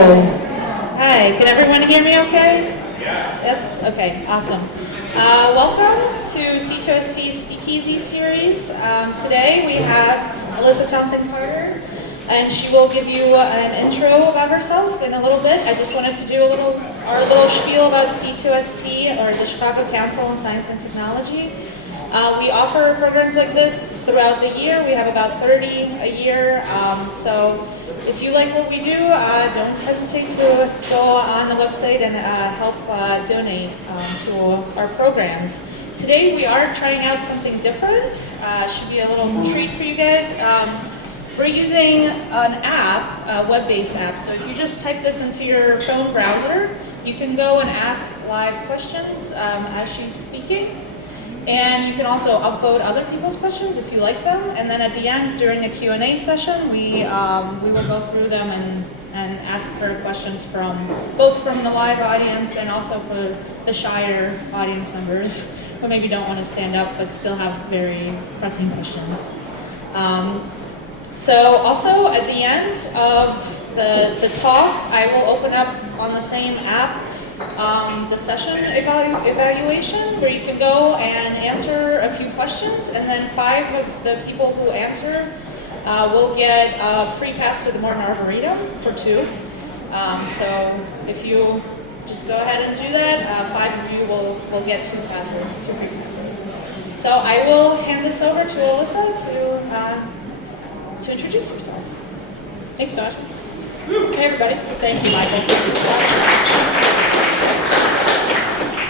Hi, can everyone hear me okay? Yeah. Yes? Okay, awesome. Welcome to C2ST's Speakeasy series. Today we have Alyssa Tonsing-Carter, and she will give you an intro about herself in a little bit. I just wanted to do our little spiel about C2ST, or the Chicago Council on Science and Technology. We offer programs like this throughout the year. We have about 30 a year. So if you like what we do, don't hesitate to go on the website and help donate to our programs. Today we are trying out something different. Should be a little treat for you guys. We're using an app, a web-based app. So if you just type this into your phone browser, you can go and ask live questions as she's speaking. And you can also upvote other people's questions if you like them. And then at the end, during the Q&A session, we will go through them and ask her questions both from the live audience and also for the shyer audience members who maybe don't want to stand up but still have very pressing questions. So also at the end of the talk, I will open up on the same app the session evaluation, where you can go and answer a few questions, and then 5 of the people who answer will get a free pass to the Morton Arboretum for 2. So if you just go ahead and do that, 5 of you will get 2 passes, 2 free passes. So I will hand this over to Alyssa to introduce herself. Thanks, Josh. Hey, everybody. Thank you, Michael.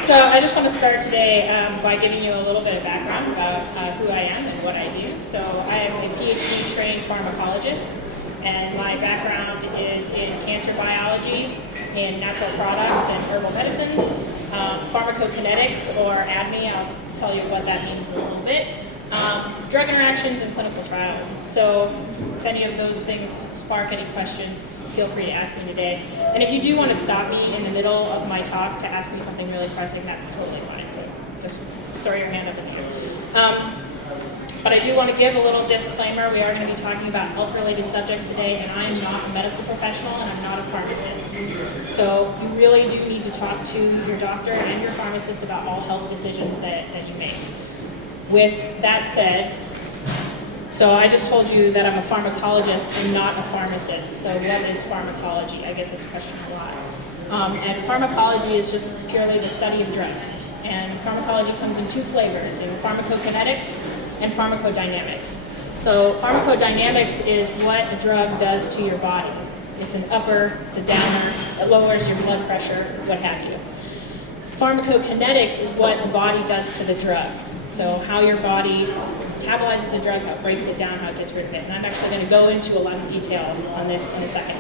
So I just want to start today by giving you a little bit of background about who I am and what I do. So I am a PhD trained pharmacologist, and my background is in cancer biology, in natural products and herbal medicines, pharmacokinetics or ADME, I'll tell you what that means in a little bit, drug interactions and clinical trials. So if any of those things spark any questions, feel free to ask me today. And if you do want to stop me in the middle of my talk to ask me something really pressing, that's totally fine. So just throw your hand up in the air. But I do want to give a little disclaimer. We are going to be talking about health-related subjects today, and I am not a medical professional, and I'm not a pharmacist. So you really do need to talk to your doctor and your pharmacist about all health decisions that you make. With that said, so I just told you that I'm a pharmacologist and not a pharmacist. So what is pharmacology? I get this question a lot. And pharmacology is just purely the study of drugs. And pharmacology comes in 2 flavors, in pharmacokinetics and pharmacodynamics. So pharmacodynamics is what a drug does to your body. It's an upper, it's a downer, it lowers your blood pressure, what have you. Pharmacokinetics is what the body does to the drug. So how your body metabolizes a drug, how it breaks it down, how it gets rid of it. And I'm actually going to go into a lot of detail on this in a second.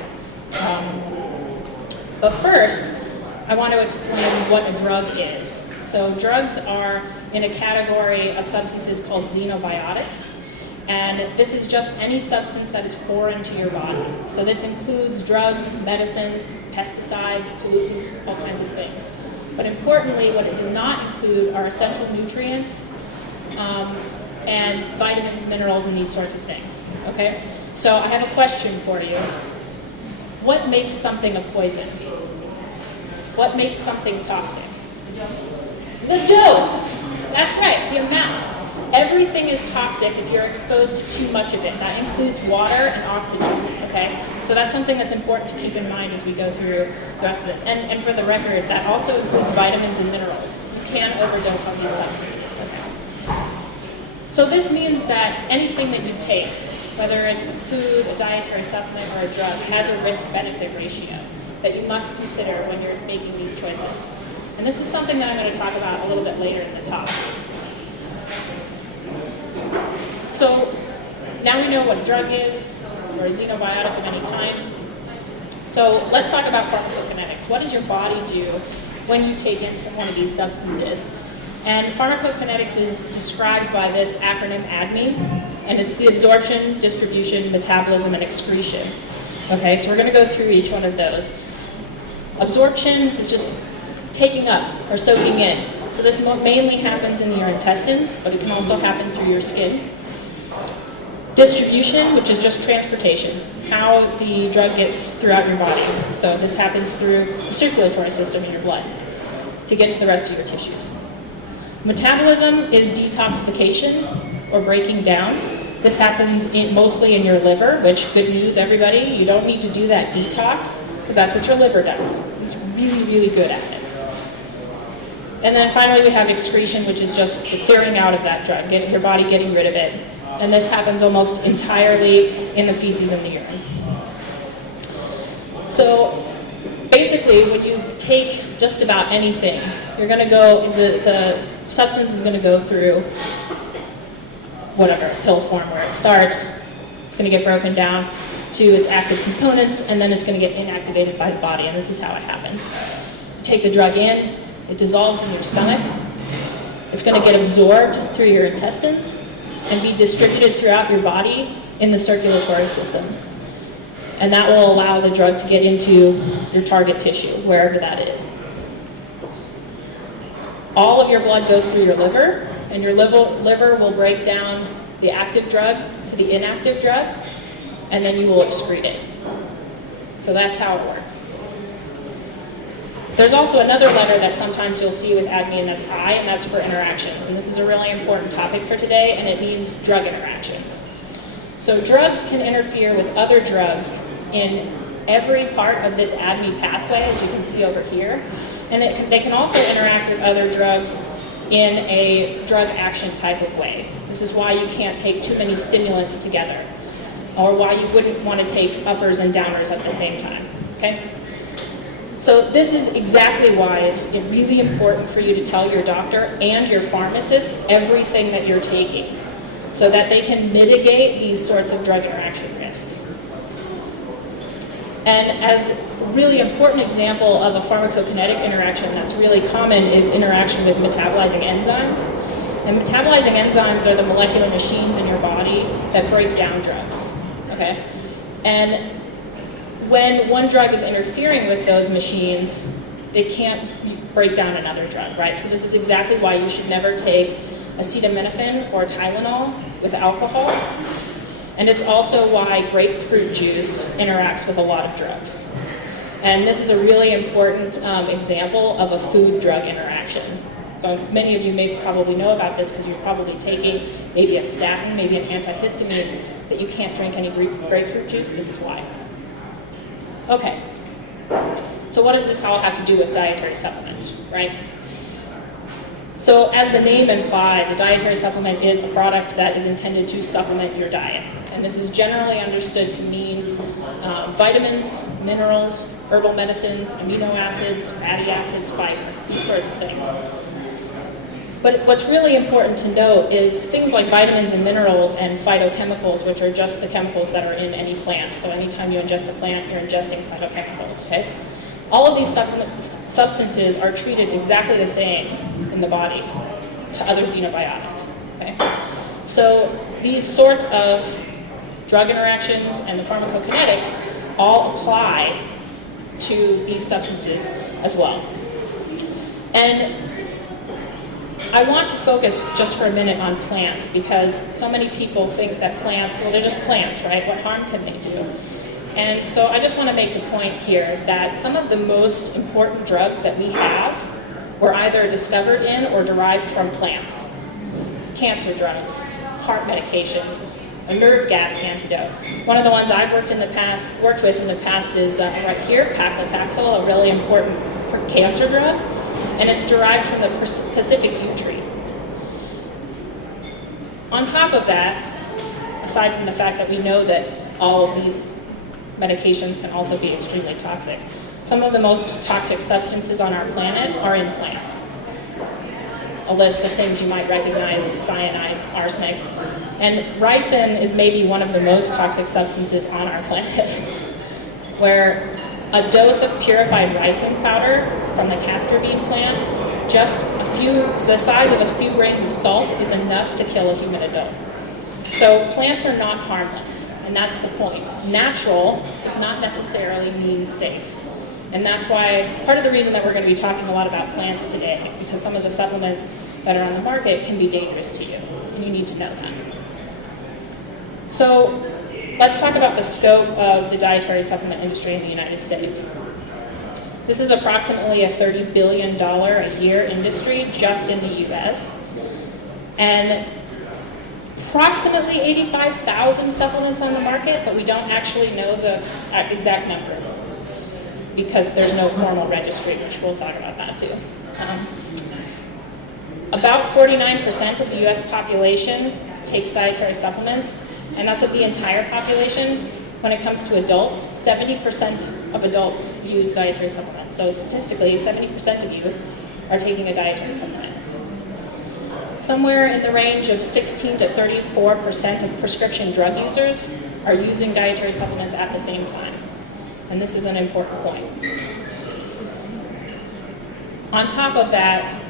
But first, I want to explain what a drug is. So drugs are in a category of substances called xenobiotics. And this is just any substance that is foreign to your body. So this includes drugs, medicines, pesticides, pollutants, all kinds of things. But importantly, what it does not include are essential nutrients, and vitamins, minerals, and these sorts of things, okay? So I have a question for you. What makes something a poison? What makes something toxic? The dose. That's right, the amount. Everything is toxic if you're exposed to too much of it. That includes water and oxygen, okay? So that's something that's important to keep in mind as we go through the rest of this. And for the record, that also includes vitamins and minerals. You can overdose on these substances, okay? So this means that anything that you take, whether it's food, a dietary supplement, or a drug, has a risk-benefit ratio that you must consider when you're making these choices. And this is something that I'm going to talk about a little bit later in the talk. So now we know what a drug is, or a xenobiotic of any kind. So let's talk about pharmacokinetics. What does your body do when you take in one of these substances? And pharmacokinetics is described by this acronym ADME, and it's the absorption, distribution, metabolism, and excretion. Okay, so we're going to go through each one of those. Absorption is just taking up or soaking in. So this mainly happens in your intestines, but it can also happen through your skin. Distribution, which is just transportation. how the drug gets throughout your body. So this happens through the circulatory system in your blood to get to the rest of your tissues. Metabolism is detoxification or breaking down. This happens mostly in your liver, which, good news everybody, you don't need to do that detox because that's what your liver does. It's really, really good at it. And then finally we have excretion, which is just the clearing out of that drug, your body getting rid of it. And this happens almost entirely in the feces and the urine. So basically when you take just about anything, you're going to go, the substance is going to go through whatever, pill form where it starts. It's going to get broken down to its active components, and then it's going to get inactivated by the body, and this is how it happens. You take the drug in, it dissolves in your stomach, it's going to get absorbed through your intestines and be distributed throughout your body in the circulatory system. And that will allow the drug to get into your target tissue, wherever that is. All of your blood goes through your liver, and your liver will break down the active drug to the inactive drug, and then you will excrete it. So that's how it works. There's also another letter that sometimes you'll see with ADME, and that's I, and that's for interactions. And this is a really important topic for today, and it means drug interactions. So drugs can interfere with other drugs in every part of this ADME pathway, as you can see over here. And they can also interact with other drugs in a drug action type of way. This is why you can't take too many stimulants together, or why you wouldn't want to take uppers and downers at the same time, okay? So this is exactly why it's really important for you to tell your doctor and your pharmacist everything that you're taking, so that they can mitigate these sorts of drug interaction risks. And as a really important example of a pharmacokinetic interaction that's really common is interaction with metabolizing enzymes. And metabolizing enzymes are the molecular machines in your body that break down drugs, okay? And when one drug is interfering with those machines, they can't break down another drug, right? So this is exactly why you should never take acetaminophen or Tylenol with alcohol. And it's also why grapefruit juice interacts with a lot of drugs. And this is a really important example of a food-drug interaction. So many of you may probably know about this because you're probably taking maybe a statin, maybe an antihistamine, that you can't drink any grapefruit juice. This is why. Okay, so what does this all have to do with dietary supplements, right? So as the name implies, a dietary supplement is a product that is intended to supplement your diet. And this is generally understood to mean vitamins, minerals, herbal medicines, amino acids, fatty acids, fiber, these sorts of things. But what's really important to note is things like vitamins and minerals and phytochemicals, which are just the chemicals that are in any plant. So anytime you ingest a plant, you're ingesting phytochemicals, okay? All of these substances are treated exactly the same in the body to other xenobiotics, okay? So these sorts of drug interactions and the pharmacokinetics all apply to these substances as well. And I want to focus just for a minute on plants because so many people think that plants, well, they're just plants, right? What harm can they do? And so I just want to make the point here that some of the most important drugs that we have were either discovered in or derived from plants. Cancer drugs, heart medications, a nerve gas antidote. One of the ones I've worked with in the past is right here, paclitaxel, a really important cancer drug. And it's derived from the Pacific yew tree. On top of that, aside from the fact that we know that all of these medications can also be extremely toxic, some of the most toxic substances on our planet are in plants. A list of things you might recognize: cyanide, arsenic, and ricin is maybe one of the most toxic substances on our planet, where a dose of purified ricin powder from the castor bean plant, the size of a few grains of salt is enough to kill a human adult. So plants are not harmless, and that's the point. Natural does not necessarily mean safe. And that's why, part of the reason that we're going to be talking a lot about plants today, because some of the supplements that are on the market can be dangerous to you, and you need to know that. So let's talk about the scope of the dietary supplement industry in the United States. This is approximately a $30 billion a year industry just in the US. And approximately 85,000 supplements on the market, but we don't actually know the exact number because there's no formal registry, which we'll talk about that too. About 49% of the US population takes dietary supplements, and that's of the entire population. When it comes to adults, 70% of adults use dietary supplements. So statistically, 70% of you are taking a dietary supplement. Somewhere in the range of 16 to 34% of prescription drug users are using dietary supplements at the same time. And this is an important point. On top of that,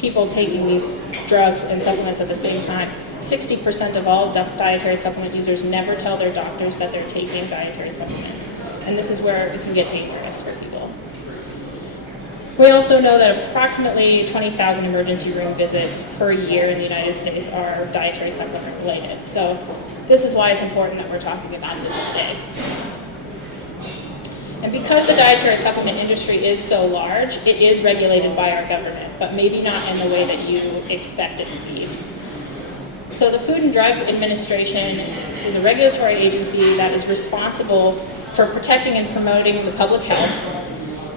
people taking these drugs and supplements at the same time, 60% of all dietary supplement users never tell their doctors that they're taking dietary supplements. And this is where it can get dangerous for people. We also know that approximately 20,000 emergency room visits per year in the United States are dietary supplement related. So this is why it's important that we're talking about this today. And because the dietary supplement industry is so large, it is regulated by our government, but maybe not in the way that you expect it to be. So the Food and Drug Administration is a regulatory agency that is responsible for protecting and promoting the public health.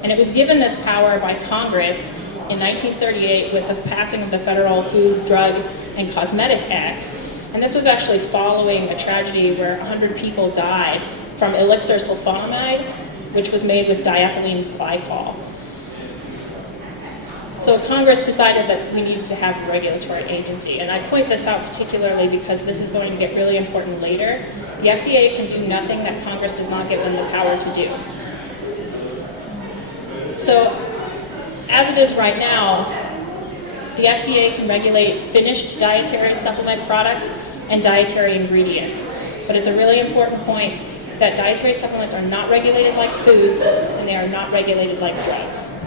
And it was given this power by Congress in 1938 with the passing of the Federal Food, Drug, and Cosmetic Act. And this was actually following a tragedy where 100 people died from elixir sulfonamide, which was made with diethylene glycol. So Congress decided that we needed to have a regulatory agency. And I point this out particularly because this is going to get really important later. The FDA can do nothing that Congress does not give them the power to do. So as it is right now, the FDA can regulate finished dietary supplement products and dietary ingredients. But it's a really important point that dietary supplements are not regulated like foods, and they are not regulated like drugs.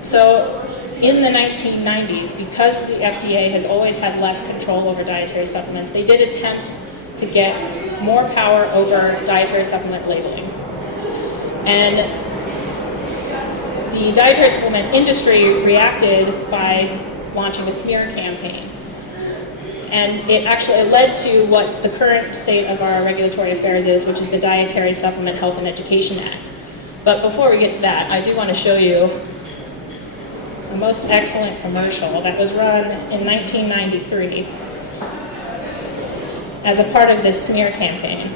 So in the 1990s, because the FDA has always had less control over dietary supplements, they did attempt to get more power over dietary supplement labeling. And the dietary supplement industry reacted by launching a smear campaign. And it actually led to what the current state of our regulatory affairs is, which is the Dietary Supplement Health and Education Act. But before we get to that, I do want to show you the most excellent commercial that was run in 1993 as a part of this smear campaign.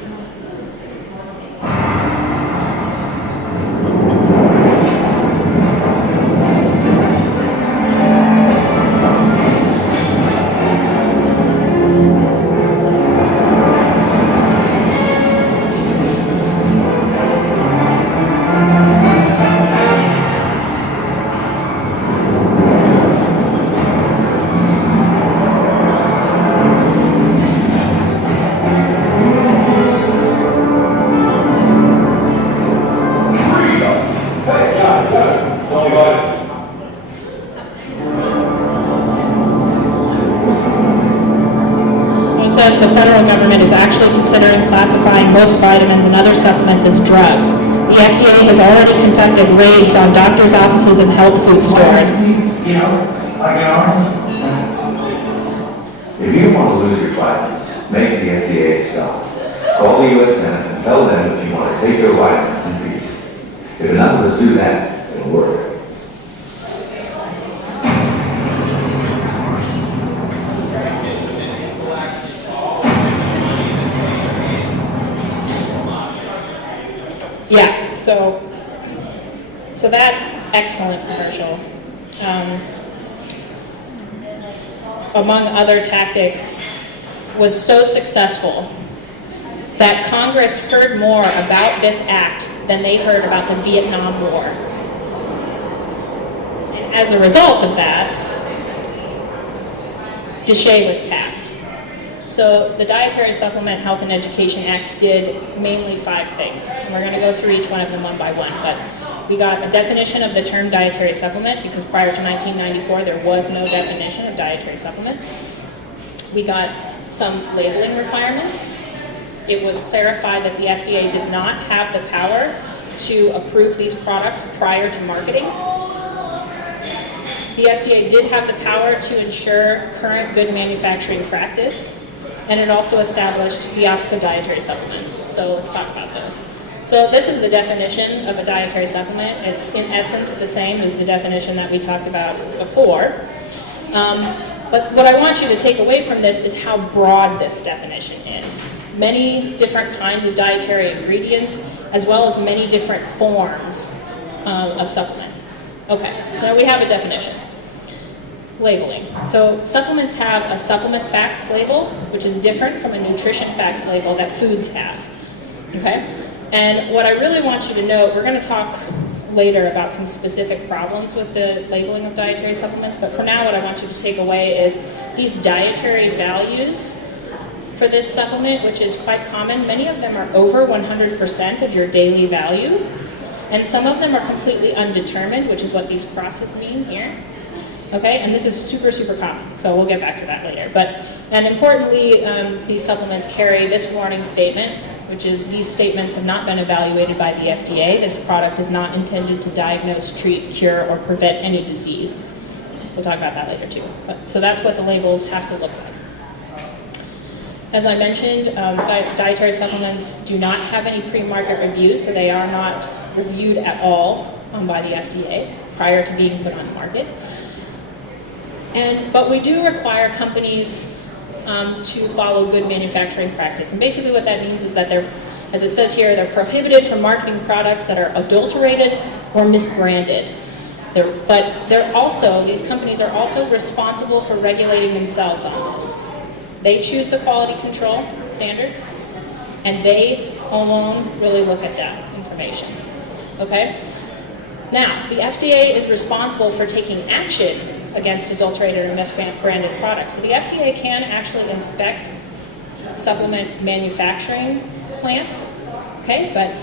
Most vitamins and other supplements as drugs. The FDA has already conducted raids on doctors' offices and health food stores. You know, like ours. If you want to lose your vitamins, make the FDA stop. Call the U.S. Senate and tell them that you want to take your vitamins in peace. If enough of us do that, it'll work. Yeah, so that excellent commercial, among other tactics, was so successful that Congress heard more about this act than they heard about the Vietnam War. And as a result of that, DSHEA was passed. So the Dietary Supplement Health and Education Act did mainly 5 things. And we're going to go through each one of them one by one. But we got a definition of the term dietary supplement, because prior to 1994 there was no definition of dietary supplement. We got some labeling requirements. It was clarified that the FDA did not have the power to approve these products prior to marketing. The FDA did have the power to ensure current good manufacturing practice, and it also established the Office of Dietary Supplements. So let's talk about those. So this is the definition of a dietary supplement. It's in essence the same as the definition that we talked about before. But what I want you to take away from this is how broad this definition is. Many different kinds of dietary ingredients, as well as many different forms of supplements. Okay, so we have a definition. Labeling. So supplements have a supplement facts label, which is different from a nutrition facts label that foods have. Okay? And what I really want you to know, we're going to talk later about some specific problems with the labeling of dietary supplements, but for now what I want you to take away is these dietary values for this supplement, which is quite common. Many of them are over 100% of your daily value, and some of them are completely undetermined, which is what these crosses mean here. Okay, and this is super, super common, so we'll get back to that later. And importantly, these supplements carry this warning statement, which is these statements have not been evaluated by the FDA. This product is not intended to diagnose, treat, cure, or prevent any disease. We'll talk about that later too. So that's what the labels have to look like. As I mentioned, dietary supplements do not have any pre-market reviews, so they are not reviewed at all by the FDA prior to being put on the market. But we do require companies to follow good manufacturing practice. And basically what that means is that they're, as it says here, they're prohibited from marketing products that are adulterated or misbranded. These companies are also responsible for regulating themselves on this. They choose the quality control standards, and they alone really look at that information. Okay? Now, the FDA is responsible for taking action against adulterated or misbranded products. So the FDA can actually inspect supplement manufacturing plants, okay? But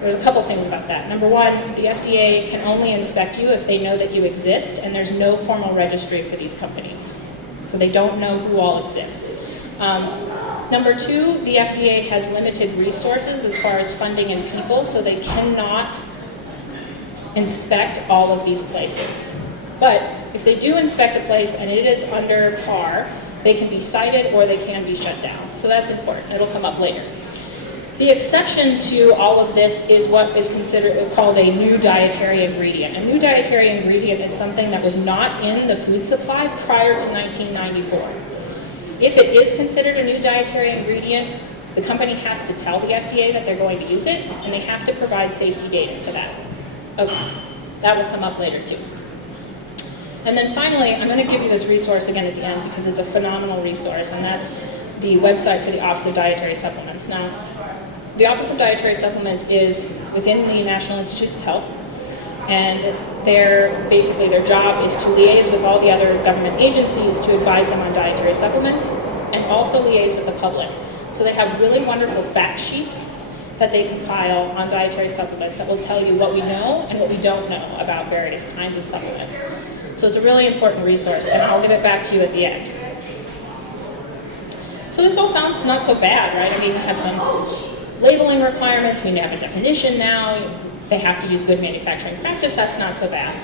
there's a couple things about that. Number one, the FDA can only inspect you if they know that you exist, and there's no formal registry for these companies. So they don't know who all exists. Number two, the FDA has limited resources as far as funding and people, so they cannot inspect all of these places. But if they do inspect a place and it is under par, they can be cited or they can be shut down. So that's important. It'll come up later. The exception to all of this is what is called a new dietary ingredient. A new dietary ingredient is something that was not in the food supply prior to 1994. If it is considered a new dietary ingredient, the company has to tell the FDA that they're going to use it, and they have to provide safety data for that. Okay, that will come up later too. And then finally, I'm going to give you this resource again at the end because it's a phenomenal resource, and that's the website for the Office of Dietary Supplements. Now, the Office of Dietary Supplements is within the National Institutes of Health, and their job is to liaise with all the other government agencies to advise them on dietary supplements, and also liaise with the public. So they have really wonderful fact sheets that they compile on dietary supplements that will tell you what we know and what we don't know about various kinds of supplements. So it's a really important resource, and I'll give it back to you at the end. So this all sounds not so bad, right? I mean, we have some labeling requirements, we have a definition now, they have to use good manufacturing practice, that's not so bad.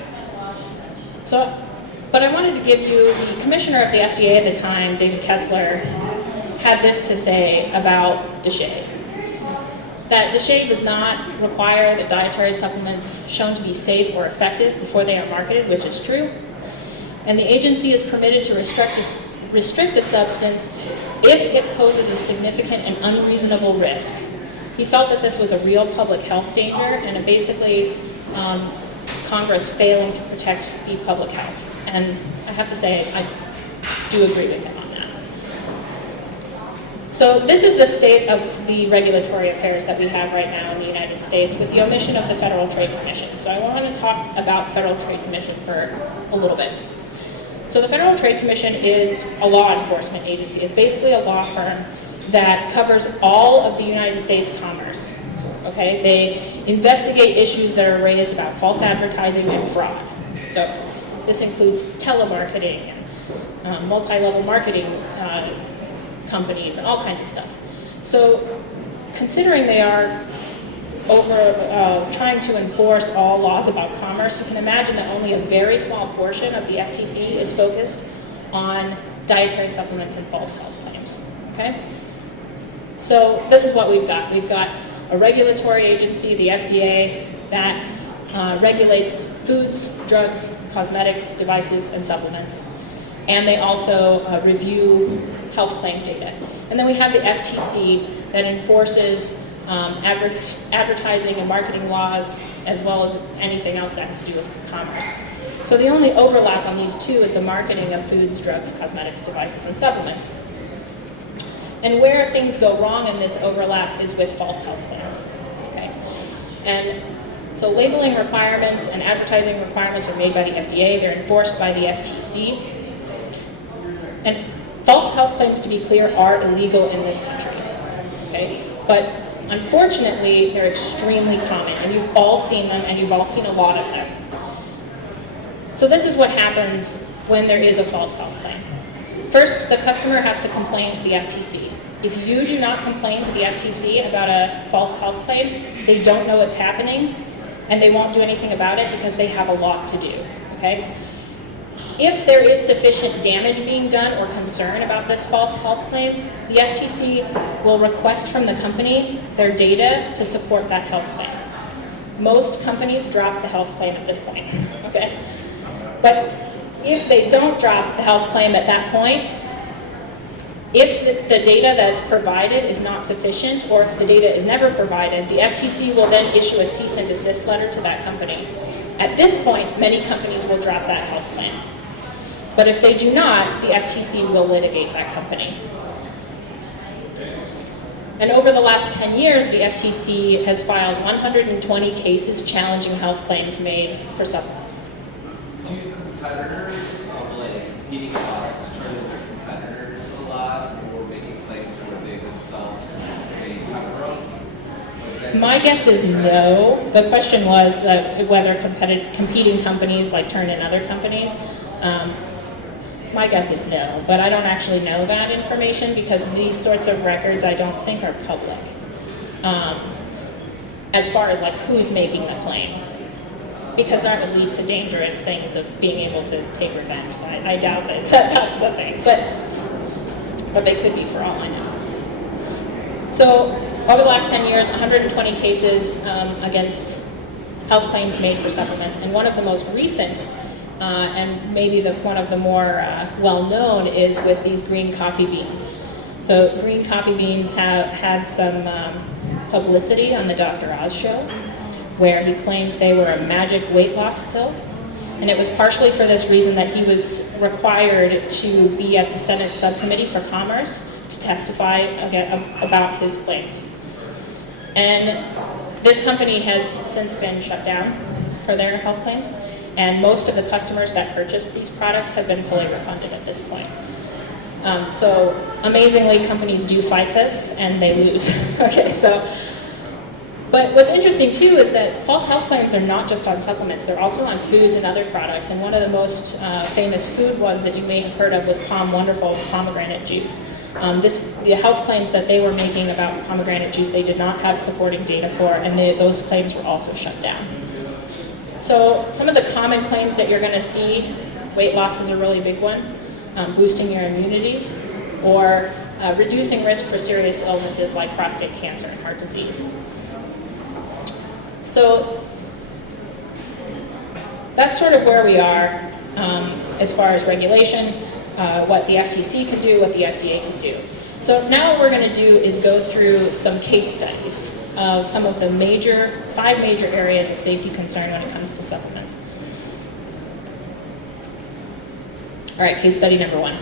But I wanted to give you, the commissioner of the FDA at the time, David Kessler, had this to say about DSHEA. That DSHEA does not require that dietary supplements shown to be safe or effective before they are marketed, which is true. And the agency is permitted to restrict a substance if it poses a significant and unreasonable risk. He felt that this was a real public health danger, and basically Congress failing to protect the public health. And I have to say, I do agree with him on that. So this is the state of the regulatory affairs that we have right now in the United States, with the omission of the Federal Trade Commission. So I want to talk about Federal Trade Commission for a little bit. So the Federal Trade Commission is a law enforcement agency. It's basically a law firm that covers all of the United States commerce. Okay? They investigate issues that are raised about false advertising and fraud. So this includes telemarketing and multi-level marketing companies and all kinds of stuff. So considering they are trying to enforce all laws about commerce, you can imagine that only a very small portion of the FTC is focused on dietary supplements and false health claims, okay? So this is what we've got. We've got a regulatory agency, the FDA, that regulates foods, drugs, cosmetics, devices, and supplements. And they also review health claim data. And then we have the FTC that enforces advertising and marketing laws, as well as anything else that has to do with commerce. So the only overlap on these two is the marketing of foods, drugs, cosmetics, devices, and supplements. And where things go wrong in this overlap is with false health claims. Okay? And so labeling requirements and advertising requirements are made by the FDA. They're enforced by the FTC. And false health claims, to be clear, are illegal in this country. Okay? But unfortunately, they're extremely common, and you've all seen them, and you've all seen a lot of them. So this is what happens when there is a false health claim. First, the customer has to complain to the FTC. If you do not complain to the FTC about a false health claim, they don't know what's happening, and they won't do anything about it because they have a lot to do, okay? If there is sufficient damage being done or concern about this false health claim, the FTC will request from the company their data to support that health claim. Most companies drop the health claim at this point, okay? But if they don't drop the health claim at that point, if the data that's provided is not sufficient, or if the data is never provided, the FTC will then issue a cease and desist letter to that company. At this point, many companies will drop that health claim. But if they do not, the FTC will litigate that company. And over the last 10 years, the FTC has filed 120 cases challenging health claims made for supplements. Do competitors of like competing products turn to their competitors a lot, or making claims where they themselves may have growth? My guess is no. The question was that whether competing companies like turn in other companies. My guess is no, but I don't actually know that information because these sorts of records I don't think are public. As far as like who's making the claim. Because that would lead to dangerous things of being able to take revenge. So I doubt that that's a thing, but they could be for all I know. So over the last 10 years, 120 cases against health claims made for supplements, and one of the most recent and maybe one of the more well-known is with these green coffee beans. So green coffee beans have had some publicity on the Dr. Oz show, where he claimed they were a magic weight loss pill. And it was partially for this reason that he was required to be at the Senate Subcommittee for Commerce to testify about his claims. And this company has since been shut down for their health claims. And most of the customers that purchased these products have been fully refunded at this point. So amazingly, companies do fight this and they lose. Okay, so, but what's interesting too is that false health claims are not just on supplements, they're also on foods and other products. And one of the most famous food ones that you may have heard of was Palm Wonderful pomegranate juice. The health claims that they were making about pomegranate juice, they did not have supporting data for, and those claims were also shut down. So some of the common claims that you're going to see, weight loss is a really big one, boosting your immunity, or reducing risk for serious illnesses like prostate cancer and heart disease. So that's sort of where we are as far as regulation, what the FTC can do, what the FDA can do. So now what we're going to do is go through some case studies of some of the 5 major areas of safety concern when it comes to supplements. All right, case study number 1.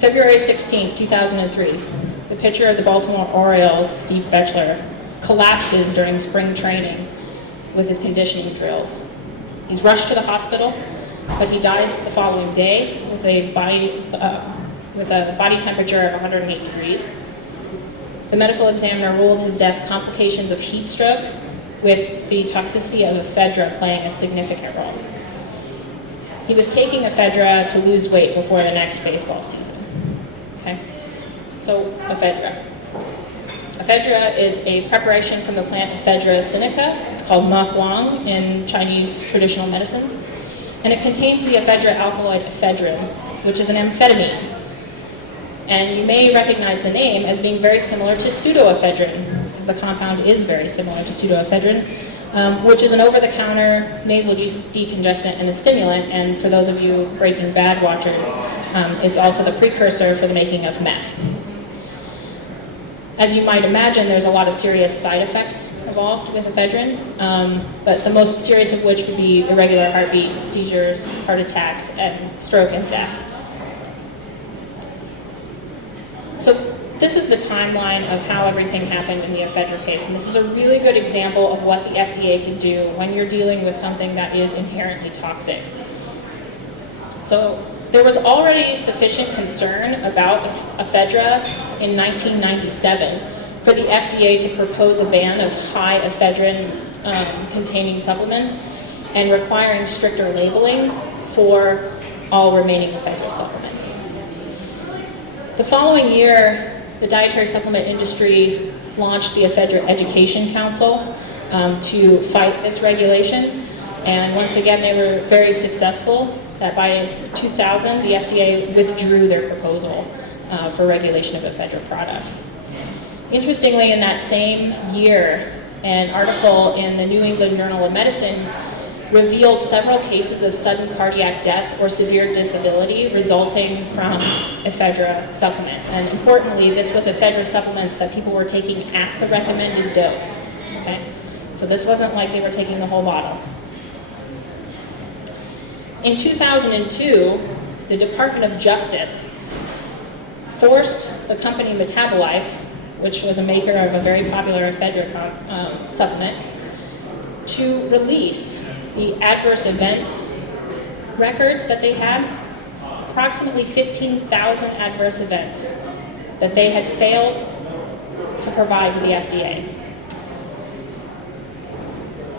February 16, 2003, the pitcher of the Baltimore Orioles, Steve Bechler, collapses during spring training with his conditioning drills. He's rushed to the hospital, but he dies the following day with a body temperature of 108 degrees. The medical examiner ruled his death complications of heat stroke, with the toxicity of ephedra playing a significant role. He was taking ephedra to lose weight before the next baseball season. Okay? So, ephedra. Ephedra is a preparation from the plant Ephedra sinica. It's called ma huang in Chinese traditional medicine. And it contains the ephedra alkaloid ephedrine, which is an amphetamine. And you may recognize the name as being very similar to pseudoephedrine, because the compound is very similar to pseudoephedrine, which is an over-the-counter nasal decongestant and a stimulant. And for those of you Breaking Bad watchers, it's also the precursor for the making of meth. As you might imagine, there's a lot of serious side effects involved with ephedrine, but the most serious of which would be irregular heartbeat, seizures, heart attacks, and stroke and death. So this is the timeline of how everything happened in the ephedra case, and this is a really good example of what the FDA can do when you're dealing with something that is inherently toxic. So there was already sufficient concern about ephedra in 1997 for the FDA to propose a ban of high ephedrine containing supplements and requiring stricter labeling for all remaining ephedra supplements. The following year, the dietary supplement industry launched the Ephedra Education Council to fight this regulation, and once again they were very successful. That by 2000, the FDA withdrew their proposal for regulation of ephedra products. Interestingly, in that same year, an article in the New England Journal of Medicine revealed several cases of sudden cardiac death or severe disability resulting from ephedra supplements. And importantly, this was ephedra supplements that people were taking at the recommended dose. Okay? So this wasn't like they were taking the whole bottle. In 2002, the Department of Justice forced the company Metabolife, which was a maker of a very popular ephedra supplement, to release the adverse events records that they had, approximately 15,000 adverse events that they had failed to provide to the FDA.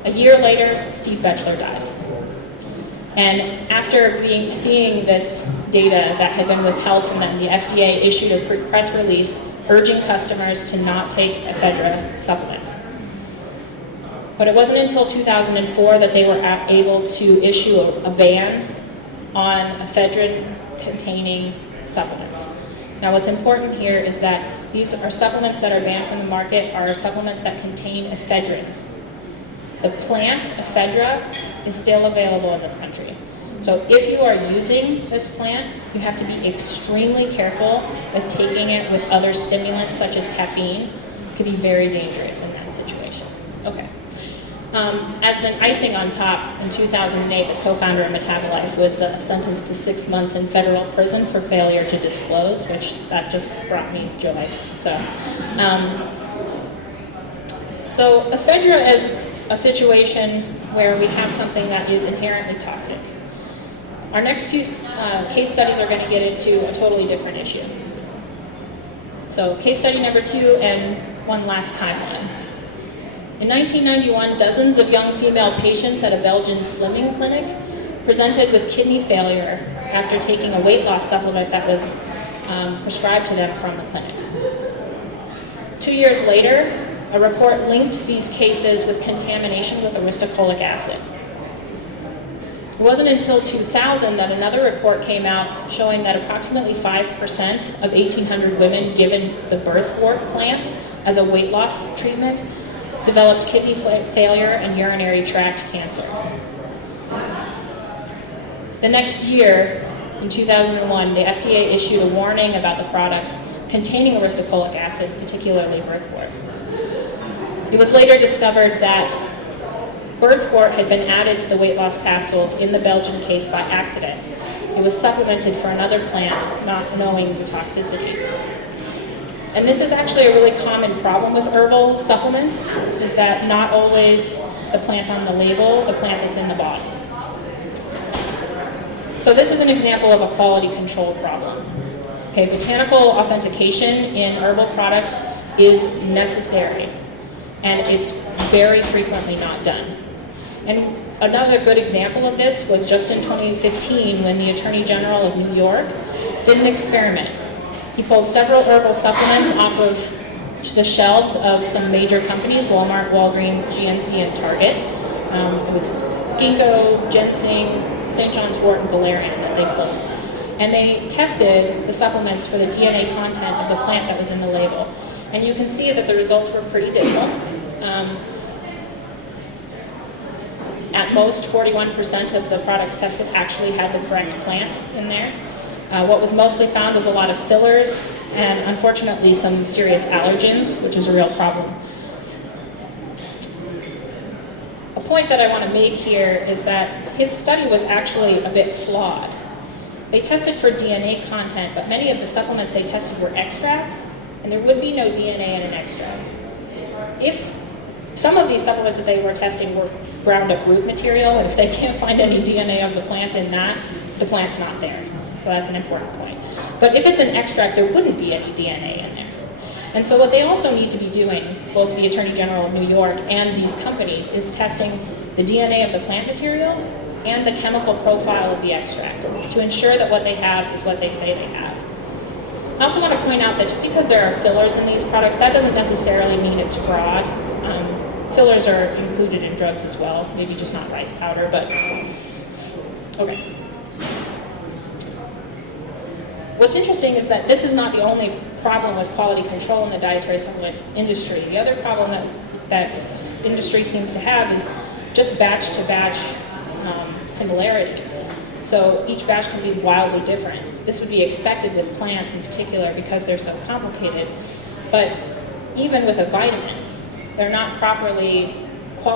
A year later, Steve Bechler dies. And after seeing this data that had been withheld from them, the FDA issued a press release urging customers to not take ephedra supplements. But it wasn't until 2004 that they were able to issue a ban on ephedrine-containing supplements. Now what's important here is that these are supplements that are banned from the market are supplements that contain ephedrine. The plant ephedra is still available in this country. So if you are using this plant, you have to be extremely careful with taking it with other stimulants such as caffeine. It can be very dangerous in that situation. Okay. As an icing on top, in 2008, the co-founder of Metabolife was sentenced to 6 months in federal prison for failure to disclose, which that just brought me joy. So ephedra is a situation where we have something that is inherently toxic. Our next few case studies are going to get into a totally different issue. So case study number 2 and one last timeline. In 1991, dozens of young female patients at a Belgian slimming clinic presented with kidney failure after taking a weight loss supplement that was prescribed to them from the clinic. 2 years later, a report linked these cases with contamination with ursodeoxycholic acid. It wasn't until 2000 that another report came out showing that approximately 5% of 1,800 women given the birthwort plant as a weight loss treatment developed kidney failure and urinary tract cancer. The next year, in 2001, the FDA issued a warning about the products containing ursodeoxycholic acid, particularly birthwort. It was later discovered that birthwort had been added to the weight loss capsules in the Belgian case by accident. It was supplemented for another plant, not knowing the toxicity. And this is actually a really common problem with herbal supplements, is that not always is the plant on the label, the plant that's in the bottle. So this is an example of a quality control problem. Okay, botanical authentication in herbal products is necessary, and it's very frequently not done. And another good example of this was just in 2015 when the Attorney General of New York did an experiment. He pulled several herbal supplements off of the shelves of some major companies, Walmart, Walgreens, GNC, and Target. It was ginkgo, ginseng, St. John's wort, and valerian that they pulled. And they tested the supplements for the DNA content of the plant that was in the label. And you can see that the results were pretty dismal. At most, 41% of the products tested actually had the correct plant in there. What was mostly found was a lot of fillers and, unfortunately, some serious allergens, which is a real problem. A point that I want to make here is that his study was actually a bit flawed. They tested for DNA content, but many of the supplements they tested were extracts, and there would be no DNA in an extract. If some of these supplements that they were testing were ground up root material, and if they can't find any DNA of the plant in that, the plant's not there. So that's an important point. But if it's an extract, there wouldn't be any DNA in there. And so what they also need to be doing, both the Attorney General of New York and these companies, is testing the DNA of the plant material and the chemical profile of the extract to ensure that what they have is what they say they have. I also want to point out that just because there are fillers in these products, that doesn't necessarily mean it's fraud. Fillers are included in drugs as well, maybe just not rice powder, but okay. What's interesting is that this is not the only problem with quality control in the dietary supplements industry. The other problem that industry seems to have is just batch to batch similarity. So each batch can be wildly different. This would be expected with plants in particular because they're so complicated. But even with a vitamin, they're not properly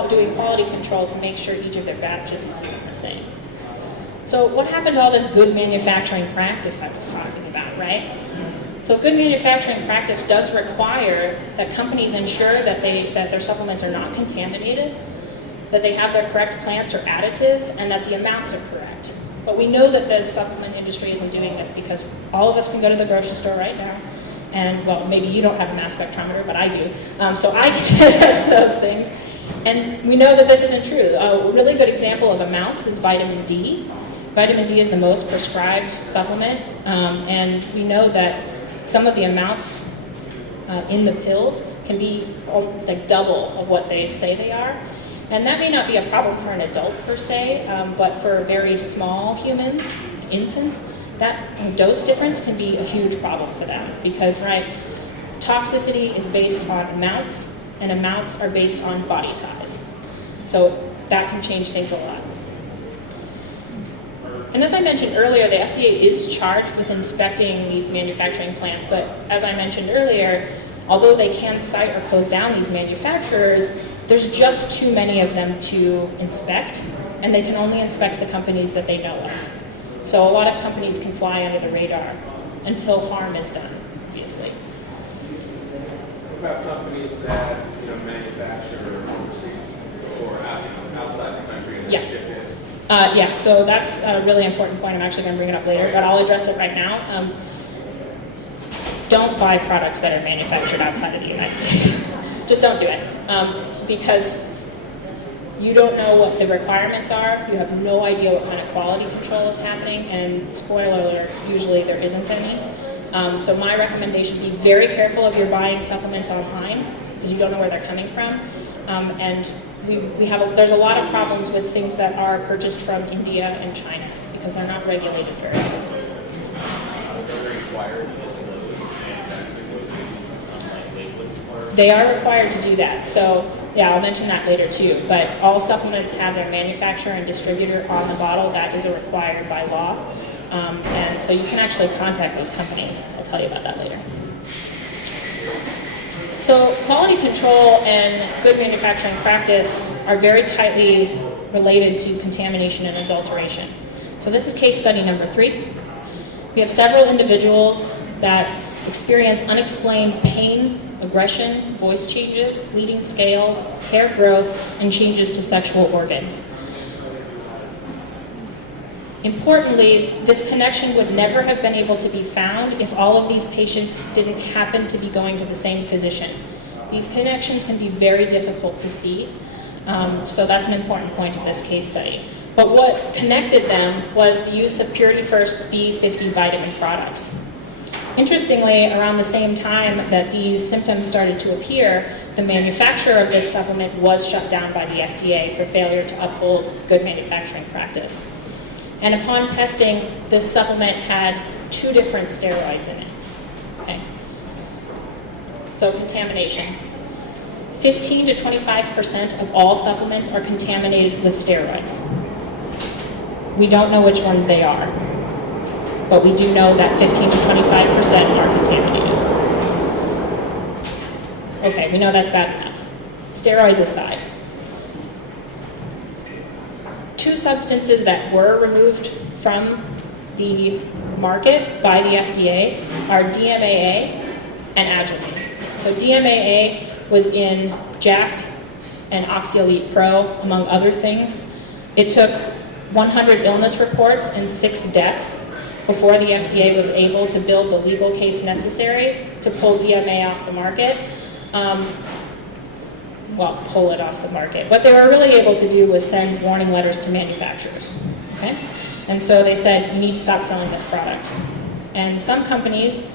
doing quality control to make sure each of their batches is even the same. So what happened to all this good manufacturing practice I was talking about, right? So good manufacturing practice does require that companies ensure that their supplements are not contaminated, that they have their correct plants or additives, and that the amounts are correct. But we know that the supplement industry isn't doing this because all of us can go to the grocery store right now, and well, maybe you don't have a mass spectrometer, but I do, so I can test those things. And we know that this isn't true. A really good example of amounts is vitamin D. Vitamin D is the most prescribed supplement, and we know that some of the amounts in the pills can be like double of what they say they are. And that may not be a problem for an adult per se, but for very small humans, infants, that dose difference can be a huge problem for them because, right, toxicity is based on amounts, and amounts are based on body size. So that can change things a lot. And as I mentioned earlier, the FDA is charged with inspecting these manufacturing plants, but as I mentioned earlier, although they can cite or close down these manufacturers, there's just too many of them to inspect, and they can only inspect the companies that they know of. So a lot of companies can fly under the radar until harm is done, obviously. What about companies that manufacture overseas or outside the country and ship in? Yeah, so that's a really important point. I'm actually going to bring it up later, but I'll address it right now. Don't buy products that are manufactured outside of the United States. Just don't do it, because you don't know what the requirements are. You have no idea what kind of quality control is happening, and spoiler alert, usually there isn't any. So my recommendation, be very careful if you're buying supplements online, because you don't know where they're coming from. And there's a lot of problems with things that are purchased from India and China, because they're not regulated very well. Are they required to disclose manufacturing locations on labeling? They are required to do that. So yeah, I'll mention that later too. But all supplements have their manufacturer and distributor on the bottle. That is required by law. And so you can actually contact those companies. I'll tell you about that later. So quality control and good manufacturing practice are very tightly related to contamination and adulteration. So this is case study number 3. We have several individuals that experience unexplained pain, aggression, voice changes, bleeding scales, hair growth, and changes to sexual organs. Importantly, this connection would never have been able to be found if all of these patients didn't happen to be going to the same physician. These connections can be very difficult to see, so that's an important point of this case study. But what connected them was the use of Purity First's B50 vitamin products. Interestingly, around the same time that these symptoms started to appear, the manufacturer of this supplement was shut down by the FDA for failure to uphold good manufacturing practice. And upon testing, this supplement had 2 different steroids in it. Okay. So contamination. 15 to 25% of all supplements are contaminated with steroids. We don't know which ones they are, but we do know that 15 to 25% are contaminated. Okay, we know that's bad enough. Steroids aside. 2 substances that were removed from the market by the FDA are DMAA and Agilene. So DMAA was in Jacked and Oxyelite Pro, among other things. It took 100 illness reports and 6 deaths before the FDA was able to build the legal case necessary to pull DMA off the market. Well, pull it off the market. What they were really able to do was send warning letters to manufacturers, okay? And so they said, you need to stop selling this product. And some companies,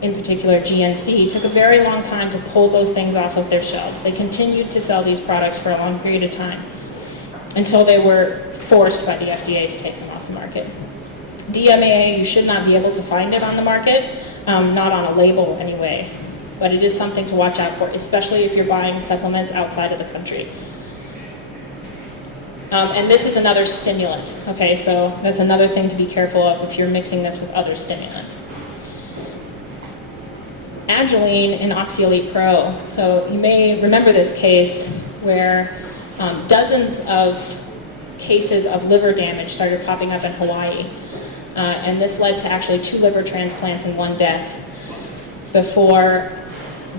in particular GNC, took a very long time to pull those things off of their shelves. They continued to sell these products for a long period of time until they were forced by the FDA to take them off the market. DMAA, you should not be able to find it on the market, not on a label anyway, but it is something to watch out for, especially if you're buying supplements outside of the country. And this is another stimulant, okay, so that's another thing to be careful of if you're mixing this with other stimulants. Agilene and Oxyelite Pro, so you may remember this case where dozens of cases of liver damage started popping up in Hawaii, and this led to actually 2 liver transplants and 1 death before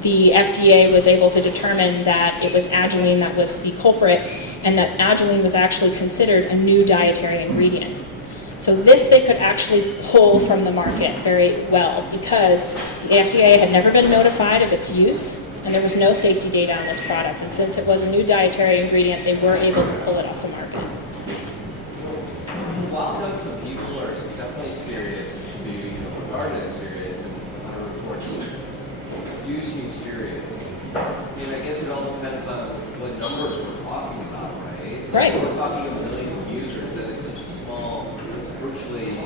the FDA was able to determine that it was Agilene that was the culprit, and that Agilene was actually considered a new dietary ingredient. So this they could actually pull from the market very well because the FDA had never been notified of its use and there was no safety data on this product. And since it was a new dietary ingredient, they were able to pull it off the market. While dose of people are definitely serious, should be regarded as serious, and other reports do seem serious. I mean, I guess it all depends on what numbers we're talking about, right? Right. We're talking about millions of users, that is such a small, virtually,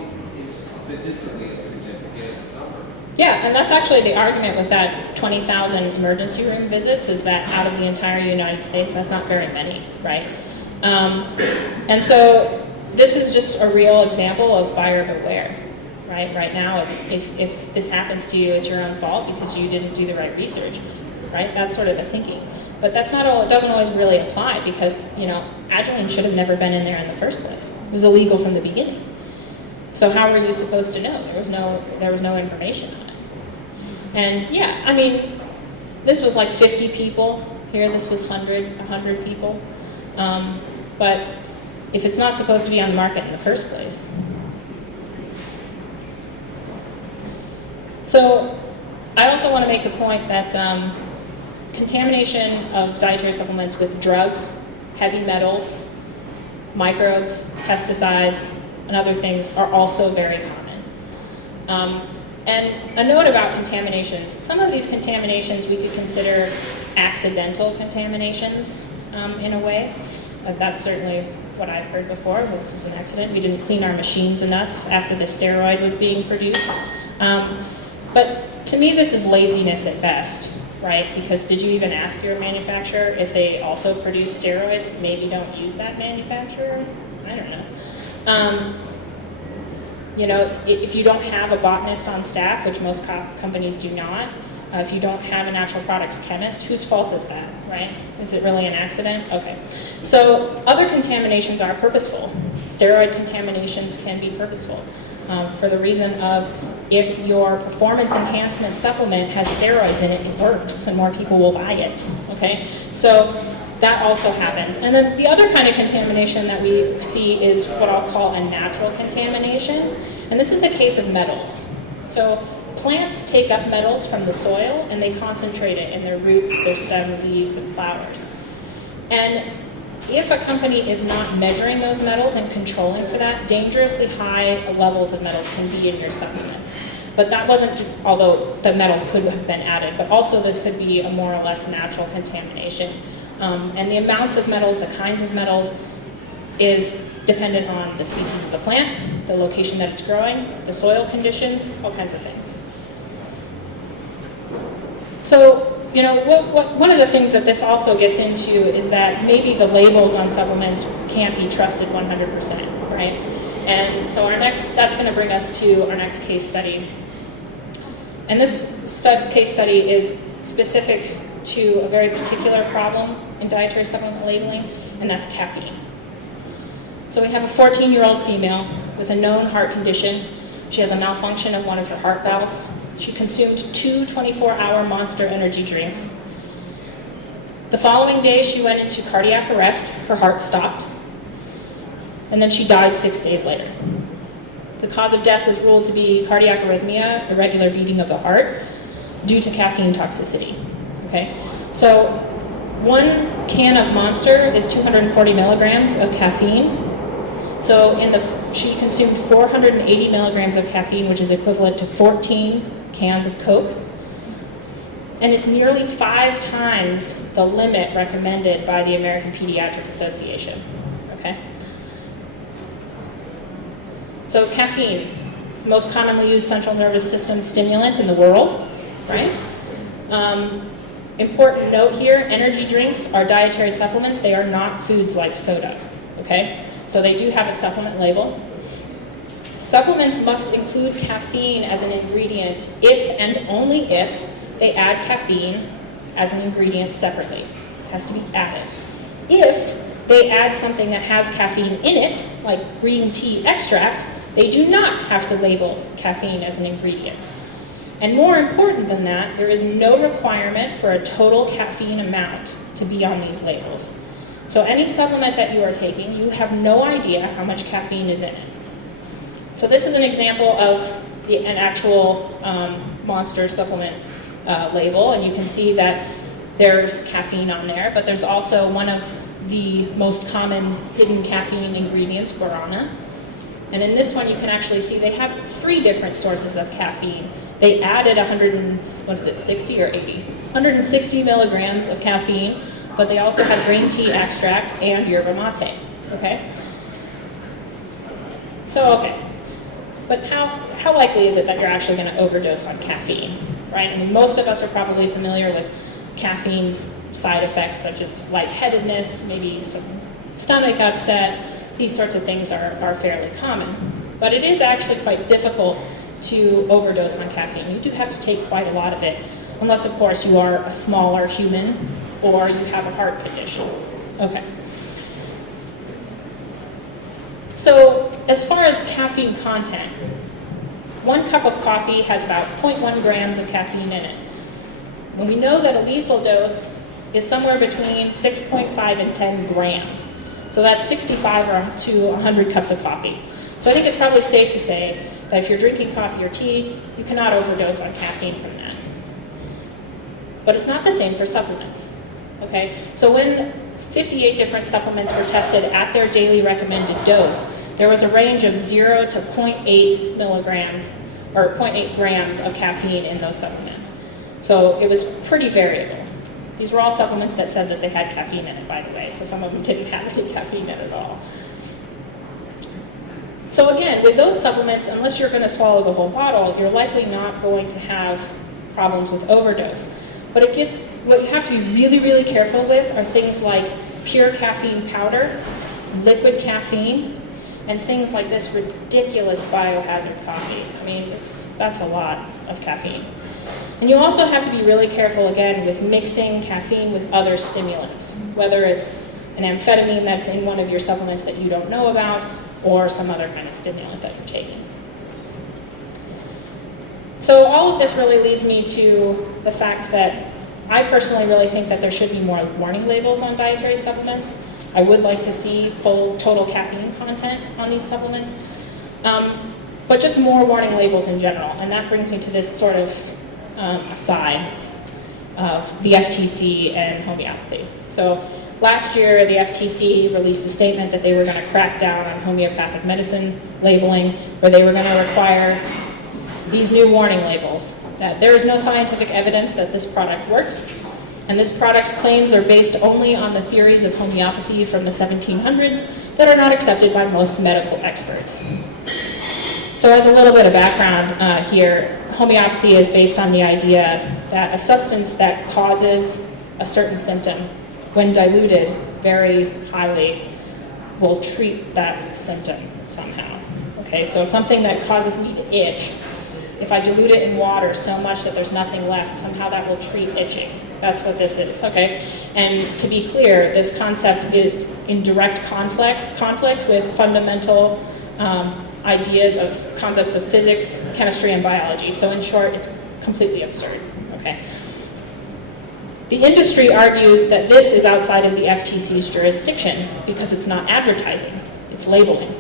statistically insignificant number. Yeah, and that's actually the argument with that 20,000 emergency room visits is that out of the entire United States, that's not very many, right? And so this is just a real example of buyer beware, right? Right now, it's if this happens to you, it's your own fault because you didn't do the right research, right? That's sort of the thinking. But that's not all, it doesn't always really apply because, Agilene should have never been in there in the first place. It was illegal from the beginning. So how were you supposed to know? There was no information on it. And yeah, I mean, this was like 50 people. Here, this was 100 people. But if it's not supposed to be on the market in the first place. So I also want to make the point that contamination of dietary supplements with drugs, heavy metals, microbes, pesticides, and other things are also very common. And a note about contaminations. Some of these contaminations we could consider accidental contaminations in a way. That's certainly what I've heard before. This was an accident. We didn't clean our machines enough after the steroid was being produced. But to me, this is laziness at best, right? Because did you even ask your manufacturer if they also produce steroids? Maybe don't use that manufacturer? I don't know. If you don't have a botanist on staff, which most companies do not, if you don't have a natural products chemist, whose fault is that, right? Is it really an accident? Okay. So other contaminations are purposeful. Steroid contaminations can be purposeful for the reason of if your performance enhancement supplement has steroids in it, it works and more people will buy it, okay? So that also happens. And then the other kind of contamination that we see is what I'll call a natural contamination. And this is the case of metals. So plants take up metals from the soil and they concentrate it in their roots, their stem, leaves, and flowers. And if a company is not measuring those metals and controlling for that, dangerously high levels of metals can be in your supplements. But that wasn't, although the metals could have been added, but also this could be a more or less natural contamination. And the amounts of metals, the kinds of metals, is dependent on the species of the plant, the location that it's growing, the soil conditions, all kinds of things. So, you know, one of the things that this also gets into is that maybe the labels on supplements can't be trusted 100%, right? And so that's going to bring us to our next case study. And this case study is specific to a very particular problem in dietary supplement labeling, and that's caffeine. So we have a 14-year-old female with a known heart condition. She has a malfunction of one of her heart valves. She consumed 2 24-hour Monster energy drinks. The following day, she went into cardiac arrest. Her heart stopped. And then she died 6 days later. The cause of death was ruled to be cardiac arrhythmia, irregular beating of the heart, due to caffeine toxicity. Okay? So 1 can of Monster is 240 milligrams of caffeine. So she consumed 480 milligrams of caffeine, which is equivalent to 14 cans of Coke. And it's nearly 5 times the limit recommended by the American Pediatric Association. Okay? So caffeine, the most commonly used central nervous system stimulant in the world, right? Important note here, energy drinks are dietary supplements. They are not foods like soda, okay? So they do have a supplement label. Supplements must include caffeine as an ingredient if and only if they add caffeine as an ingredient separately. It has to be added. If they add something that has caffeine in it, like green tea extract, they do not have to label caffeine as an ingredient. And more important than that, there is no requirement for a total caffeine amount to be on these labels. So any supplement that you are taking, you have no idea how much caffeine is in it. So this is an example of an actual Monster supplement label, and you can see that there's caffeine on there, but there's also one of the most common hidden caffeine ingredients, guarana. And in this one, you can actually see they have 3 different sources of caffeine. They added 60 or 80? 160 milligrams of caffeine, but they also had green tea extract and yerba mate, okay? So, okay, but how likely is it that you're actually gonna overdose on caffeine, right? I mean, most of us are probably familiar with caffeine's side effects, such as lightheadedness, maybe some stomach upset. These sorts of things are fairly common. But it is actually quite difficult to overdose on caffeine. You do have to take quite a lot of it, unless, of course, you are a smaller human or you have a heart condition. Okay. So as far as caffeine content, 1 cup of coffee has about 0.1 grams of caffeine in it. And we know that a lethal dose is somewhere between 6.5 and 10 grams. So that's 65 to 100 cups of coffee. So I think it's probably safe to say that if you're drinking coffee or tea, you cannot overdose on caffeine from that. But it's not the same for supplements, okay? So when 58 different supplements were tested at their daily recommended dose, there was a range of 0 to 0.8 milligrams, or 0.8 grams of caffeine in those supplements. So it was pretty variable. These were all supplements that said that they had caffeine in it, by the way, so some of them didn't have any caffeine in it at all. So again, with those supplements, unless you're going to swallow the whole bottle, you're likely not going to have problems with overdose. But what you have to be really, really careful with are things like pure caffeine powder, liquid caffeine, and things like this ridiculous biohazard coffee. I mean, that's a lot of caffeine. And you also have to be really careful, again, with mixing caffeine with other stimulants, whether it's an amphetamine that's in one of your supplements that you don't know about, or some other kind of stimulant that you're taking. So all of this really leads me to the fact that I personally really think that there should be more warning labels on dietary supplements. I would like to see full total caffeine content on these supplements, but just more warning labels in general. And that brings me to this sort of aside of the FTC and homeopathy. So last year, the FTC released a statement that they were going to crack down on homeopathic medicine labeling, where they were going to require these new warning labels, that there is no scientific evidence that this product works, and this product's claims are based only on the theories of homeopathy from the 1700s that are not accepted by most medical experts. So as a little bit of background here, homeopathy is based on the idea that a substance that causes a certain symptom, when diluted very highly, will treat that symptom somehow. Okay, so something that causes me to itch, if I dilute it in water so much that there's nothing left, somehow that will treat itching. That's what this is, okay? And to be clear, this concept is in direct conflict with fundamental ideas of concepts of physics, chemistry, and biology. So in short, it's completely absurd, okay? The industry argues that this is outside of the FTC's jurisdiction because it's not advertising, it's labeling.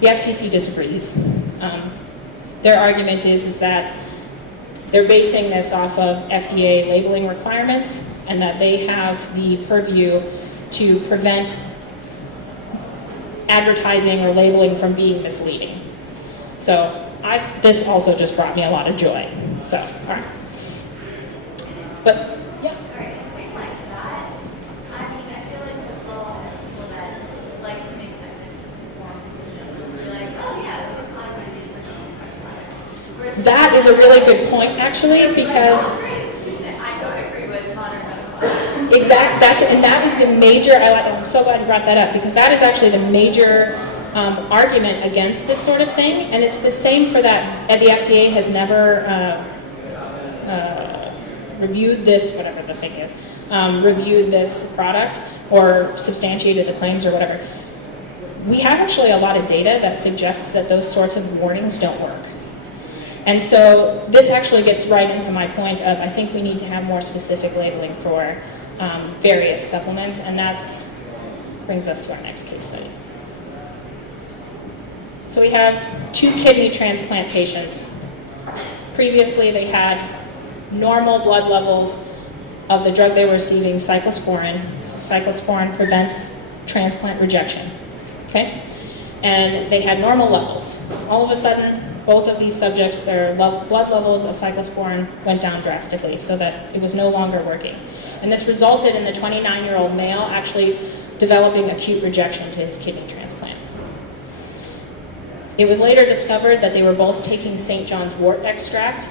The FTC disagrees. Their argument is that they're basing this off of FDA labeling requirements and that they have the purview to prevent advertising or labeling from being misleading. So this also just brought me a lot of joy. So, all right. But, yeah. Sorry, I think like that. I mean, I feel like there's a lot of people that like to make evidence-informed decisions and be like, oh yeah, we can find what it is, let's just see our products. That is a really good point, actually, because I don't agree with modern medical. exactly, that is the major. I'm so glad you brought that up because that is actually the major argument against this sort of thing, and it's the same for that. The FDA has never reviewed this, whatever the thing is, reviewed this product or substantiated the claims or whatever. We have actually a lot of data that suggests that those sorts of warnings don't work. And so this actually gets right into my point of I think we need to have more specific labeling for various supplements, and that brings us to our next case study. So we have 2 kidney transplant patients. Previously they had normal blood levels of the drug they were receiving, cyclosporin. Cyclosporin prevents transplant rejection, okay? And they had normal levels. All of a sudden, both of these subjects, their blood levels of cyclosporin went down drastically so that it was no longer working. And this resulted in the 29-year-old male actually developing acute rejection to his kidney transplant. It was later discovered that they were both taking St. John's wort extract,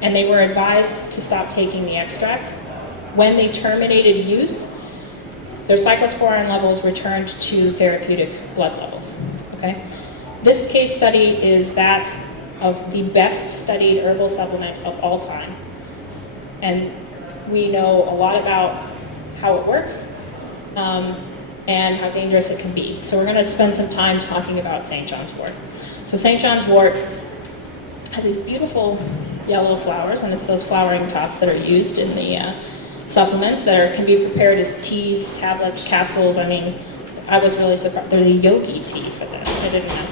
and they were advised to stop taking the extract. When they terminated use, their cyclosporin levels returned to therapeutic blood levels, okay? This case study is that of the best studied herbal supplement of all time. And we know a lot about how it works and how dangerous it can be. So we're gonna spend some time talking about St. John's wort. So St. John's wort has these beautiful yellow flowers, and it's those flowering tops that are used in the supplements that can be prepared as teas, tablets, capsules. I mean, I was really surprised. They're the yogi tea for this. I didn't know.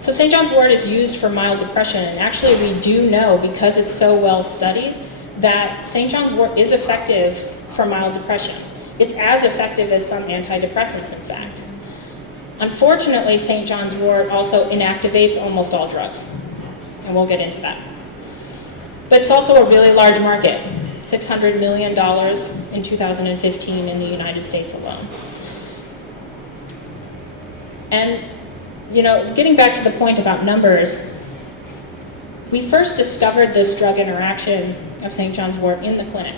So St. John's wort is used for mild depression, and actually we do know, because it's so well studied, that St. John's wort is effective for mild depression. It's as effective as some antidepressants, in fact. Unfortunately, St. John's wort also inactivates almost all drugs, and we'll get into that. But it's also a really large market, $600 million in 2015 in the United States alone. And, you know, getting back to the point about numbers, we first discovered this drug interaction of St. John's wort in the clinic.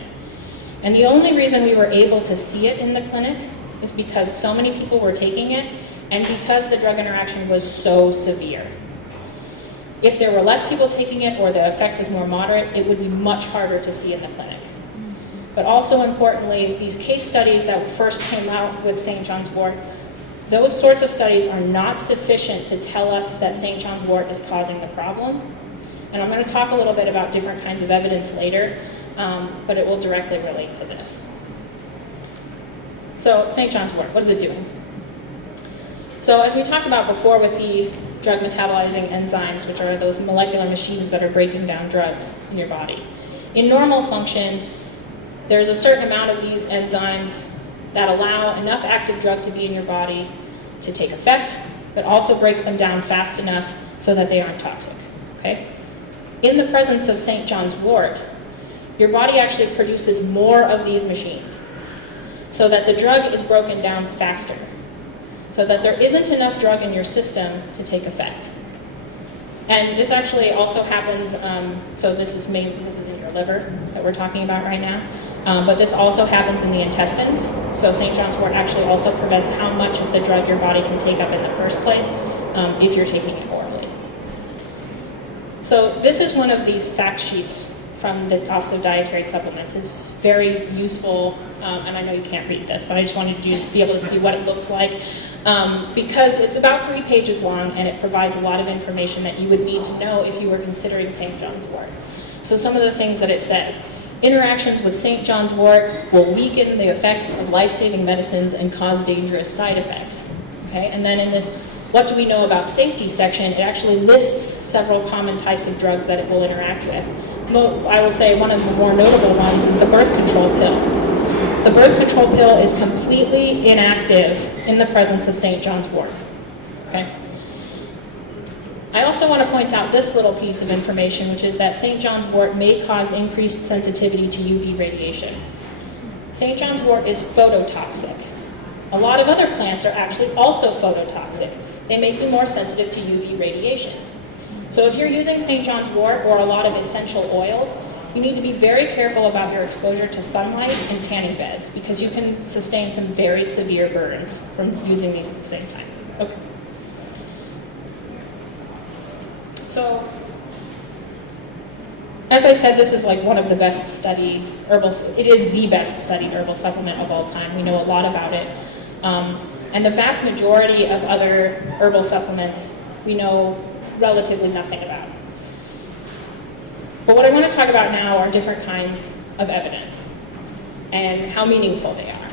And the only reason we were able to see it in the clinic is because so many people were taking it and because the drug interaction was so severe. If there were less people taking it or the effect was more moderate, it would be much harder to see in the clinic. But also importantly, these case studies that first came out with St. John's wort, those sorts of studies are not sufficient to tell us that St. John's wort is causing the problem. And I'm going to talk a little bit about different kinds of evidence later, but it will directly relate to this. So St. John's wort, what is it doing? So as we talked about before with the drug metabolizing enzymes, which are those molecular machines that are breaking down drugs in your body. In normal function, there's a certain amount of these enzymes that allow enough active drug to be in your body to take effect, but also breaks them down fast enough so that they aren't toxic, okay? In the presence of St. John's wort, your body actually produces more of these machines so that the drug is broken down faster, so that there isn't enough drug in your system to take effect. And this actually also happens, so this is in your liver that we're talking about right now, but this also happens in the intestines. So St. John's wort actually also prevents how much of the drug your body can take up in the first place if you're taking it orally. So this is one of these fact sheets from the Office of Dietary Supplements. It's very useful, and I know you can't read this, but I just wanted you to be able to see what it looks like. Because it's about 3 pages long and it provides a lot of information that you would need to know if you were considering St. John's wort. So some of the things that it says: interactions with St. John's wort will weaken the effects of life-saving medicines and cause dangerous side effects. Okay? And then in this what do we know about safety section, it actually lists several common types of drugs that it will interact with. I will say one of the more notable ones is the birth control pill. The birth control pill is completely inactive in the presence of St. John's wort. Okay? I also want to point out this little piece of information, which is that St. John's wort may cause increased sensitivity to UV radiation. St. John's wort is phototoxic. A lot of other plants are actually also phototoxic. They make you more sensitive to UV radiation. So if you're using St. John's wort or a lot of essential oils, you need to be very careful about your exposure to sunlight and tanning beds because you can sustain some very severe burns from using these at the same time. Okay. So, as I said, this is like one of the best studied herbal, it is the best studied herbal supplement of all time. We know a lot about it. And the vast majority of other herbal supplements we know relatively nothing about. But what I want to talk about now are different kinds of evidence and how meaningful they are.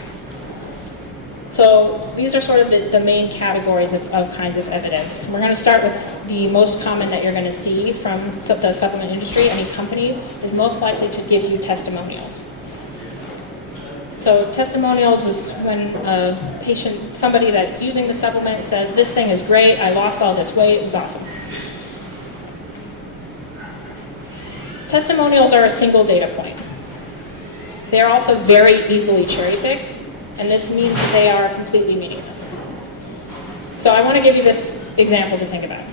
So these are sort of the main categories of kinds of evidence. And we're going to start with the most common that you're going to see from the supplement industry. Any company is most likely to give you testimonials. So testimonials is when a patient, somebody that's using the supplement says, this thing is great, I lost all this weight, it was awesome. Testimonials are a single data point. They are also very easily cherry-picked, and this means that they are completely meaningless. So I want to give you this example to think about.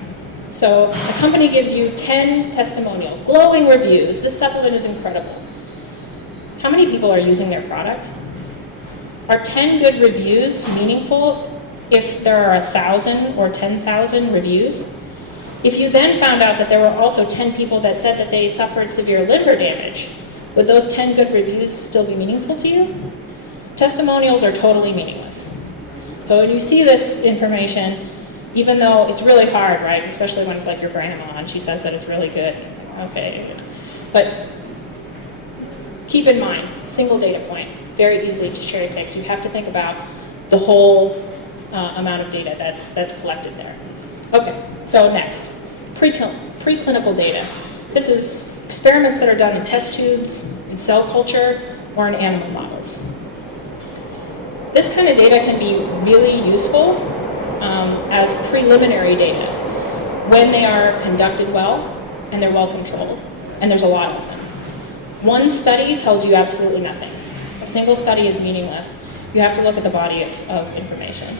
So a company gives you 10 testimonials, glowing reviews, this supplement is incredible. How many people are using their product? Are 10 good reviews meaningful if there are 1,000 or 10,000 reviews? If you then found out that there were also 10 people that said that they suffered severe liver damage, would those 10 good reviews still be meaningful to you? Testimonials are totally meaningless. So when you see this information, even though it's really hard, right, especially when it's like your grandma and she says that it's really good, okay, but keep in mind, single data point, very easily to cherry pick. You have to think about the whole amount of data that's collected there. Okay, so next, preclinical data. This is experiments that are done in test tubes, in cell culture, or in animal models. This kind of data can be really useful as preliminary data when they are conducted well and they're well controlled, and there's a lot of them. One study tells you absolutely nothing. A single study is meaningless. You have to look at the body of information.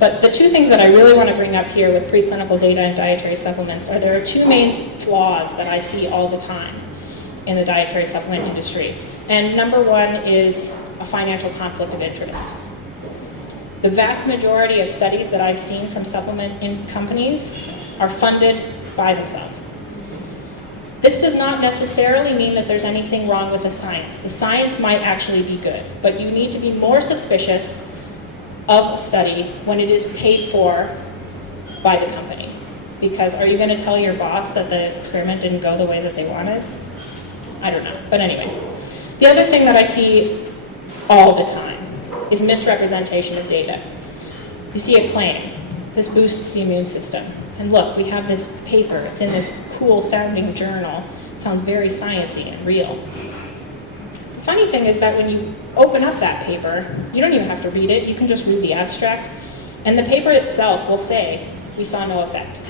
But the two things that I really want to bring up here with preclinical data and dietary supplements are there are two main flaws that I see all the time in the dietary supplement industry. And number one is a financial conflict of interest. The vast majority of studies that I've seen from supplement companies are funded by themselves. This does not necessarily mean that there's anything wrong with the science. The science might actually be good, but you need to be more suspicious of a study when it is paid for by the company. Because are you going to tell your boss that the experiment didn't go the way that they wanted? I don't know, but anyway. The other thing that I see all the time is misrepresentation of data. You see a claim, this boosts the immune system. And look, we have this paper, it's in this cool sounding journal. It sounds very sciencey and real. The funny thing is that when you open up that paper, you don't even have to read it, you can just read the abstract, and the paper itself will say, we saw no effect.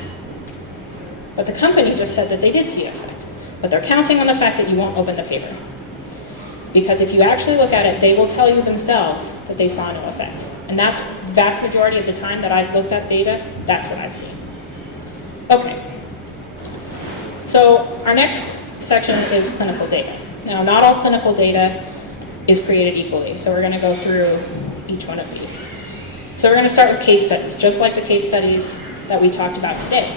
But the company just said that they did see an effect. But they're counting on the fact that you won't open the paper. Because if you actually look at it, they will tell you themselves that they saw no effect. And that's the vast majority of the time that I've looked up data, that's what I've seen. Okay. So our next section is clinical data. Now, not all clinical data is created equally, so we're going to go through each one of these. So we're going to start with case studies, just like the case studies that we talked about today.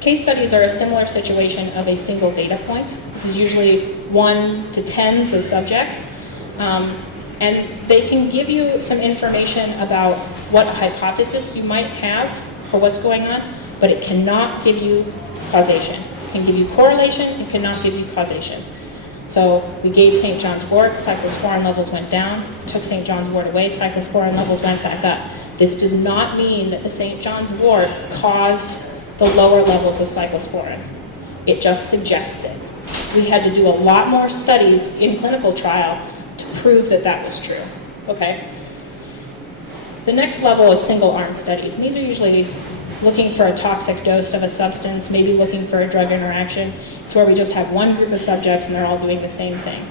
Case studies are a similar situation of a single data point. This is usually 1s to 10s of subjects. And they can give you some information about what a hypothesis you might have for what's going on, but it cannot give you causation. It can give you correlation, it cannot give you causation. So we gave St. John's wort, cyclosporin levels went down, took St. John's wort away, cyclosporin levels went back up. This does not mean that the St. John's wort caused the lower levels of cyclosporin. It just suggests it. We had to do a lot more studies in clinical trial to prove that that was true, okay? The next level is single-arm studies. And these are usually looking for a toxic dose of a substance, maybe looking for a drug interaction. It's where we just have one group of subjects and they're all doing the same thing.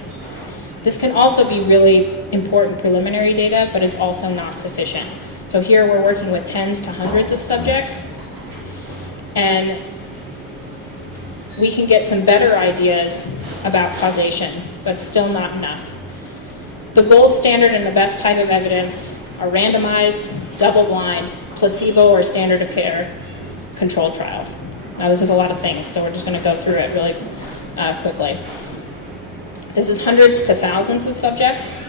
This can also be really important preliminary data, but it's also not sufficient. So here we're working with 10s to hundreds of subjects, and we can get some better ideas about causation, but still not enough. The gold standard and the best type of evidence are randomized, double-blind, placebo or standard of care controlled trials. Now this is a lot of things, so we're just going to go through it really quickly. This is hundreds to thousands of subjects,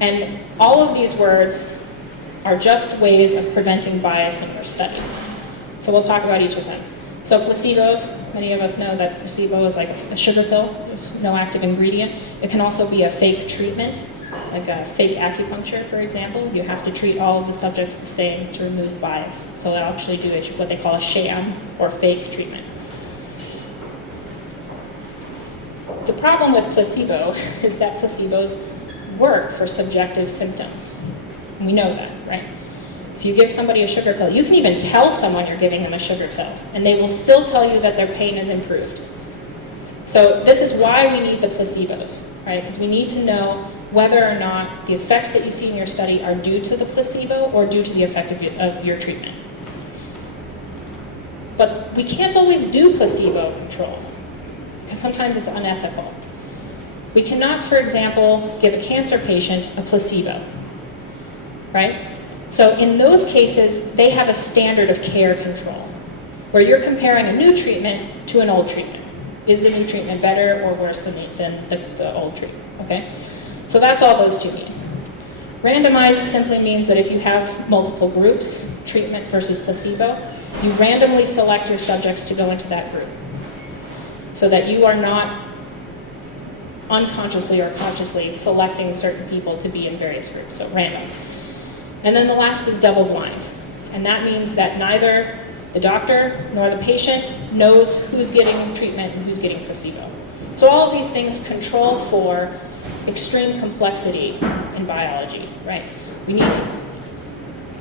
and all of these words are just ways of preventing bias in your study. So we'll talk about each of them. So placebos, many of us know that placebo is like a sugar pill. There's no active ingredient. It can also be a fake treatment, like a fake acupuncture, for example. You have to treat all of the subjects the same to remove bias. So they'll actually do what they call a sham or fake treatment. The problem with placebo is that placebos work for subjective symptoms. We know that, right? If you give somebody a sugar pill, you can even tell someone you're giving them a sugar pill, and they will still tell you that their pain is improved. So this is why we need the placebos, right? Because we need to know whether or not the effects that you see in your study are due to the placebo or due to the effect of your treatment. But we can't always do placebo control, because sometimes it's unethical. We cannot, for example, give a cancer patient a placebo, right? So in those cases, they have a standard of care control, where you're comparing a new treatment to an old treatment. Is the new treatment better or worse than the old treatment, okay? So that's all those two mean. Randomized simply means that if you have multiple groups, treatment versus placebo, you randomly select your subjects to go into that group, so that you are not unconsciously or consciously selecting certain people to be in various groups, so random. And then the last is double blind, and that means that neither the doctor nor the patient knows who's getting treatment and who's getting placebo. So all of these things control for extreme complexity in biology, right? We need to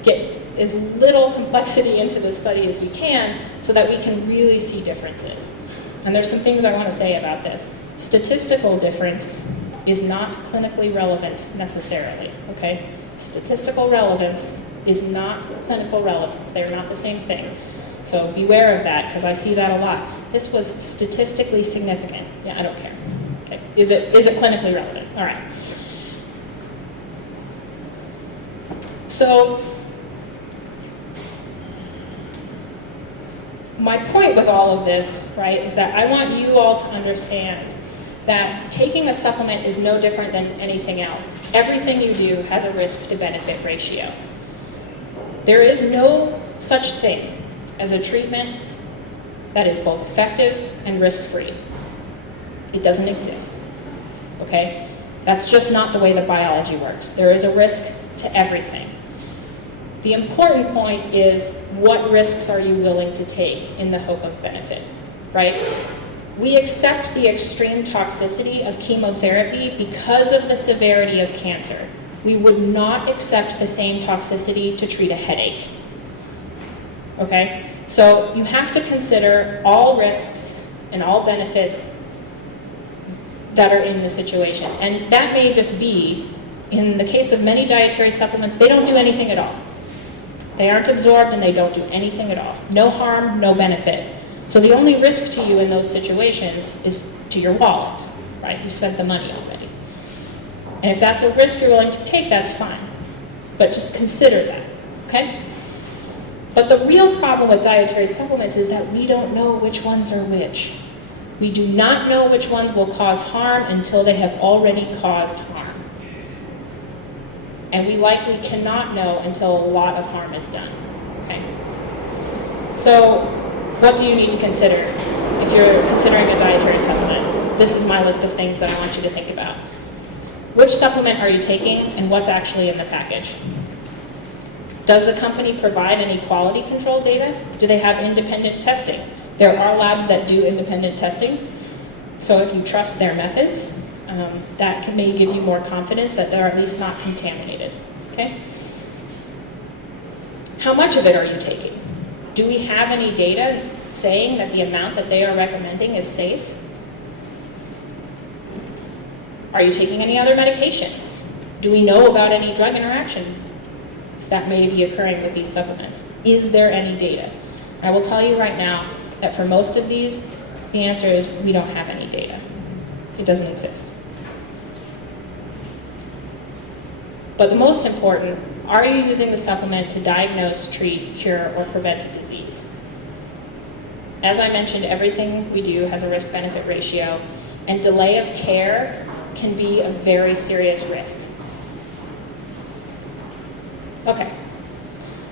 get as little complexity into the study as we can so that we can really see differences. And there's some things I want to say about this. Statistical difference is not clinically relevant necessarily, okay? Statistical relevance is not clinical relevance. They're not the same thing. So beware of that, because I see that a lot. This was statistically significant. Yeah, I don't care. Okay. Is it clinically relevant? All right. So my point with all of this, right, is that I want you all to understand that taking a supplement is no different than anything else. Everything you do has a risk to benefit ratio. There is no such thing as a treatment that is both effective and risk-free. It doesn't exist, okay? That's just not the way that biology works. There is a risk to everything. The important point is, what risks are you willing to take in the hope of benefit, right? We accept the extreme toxicity of chemotherapy because of the severity of cancer. We would not accept the same toxicity to treat a headache, okay? So you have to consider all risks and all benefits that are in the situation. And that may just be, in the case of many dietary supplements, they don't do anything at all. They aren't absorbed and they don't do anything at all. No harm, no benefit. So the only risk to you in those situations is to your wallet, right? You spent the money already. And if that's a risk you're willing to take, that's fine. But just consider that, okay? But the real problem with dietary supplements is that we don't know which ones are which. We do not know which ones will cause harm until they have already caused harm. And we likely cannot know until a lot of harm is done, okay? So what do you need to consider if you're considering a dietary supplement? This is my list of things that I want you to think about. Which supplement are you taking and what's actually in the package? Does the company provide any quality control data? Do they have independent testing? There are labs that do independent testing. So if you trust their methods, that may give you more confidence that they're at least not contaminated, okay? How much of it are you taking? Do we have any data saying that the amount that they are recommending is safe? Are you taking any other medications? Do we know about any drug interactions that may be occurring with these supplements? Is there any data? I will tell you right now that for most of these, the answer is we don't have any data. It doesn't exist. But the most important, are you using the supplement to diagnose, treat, cure, or prevent a disease? As I mentioned, everything we do has a risk-benefit ratio, and delay of care can be a very serious risk. Okay,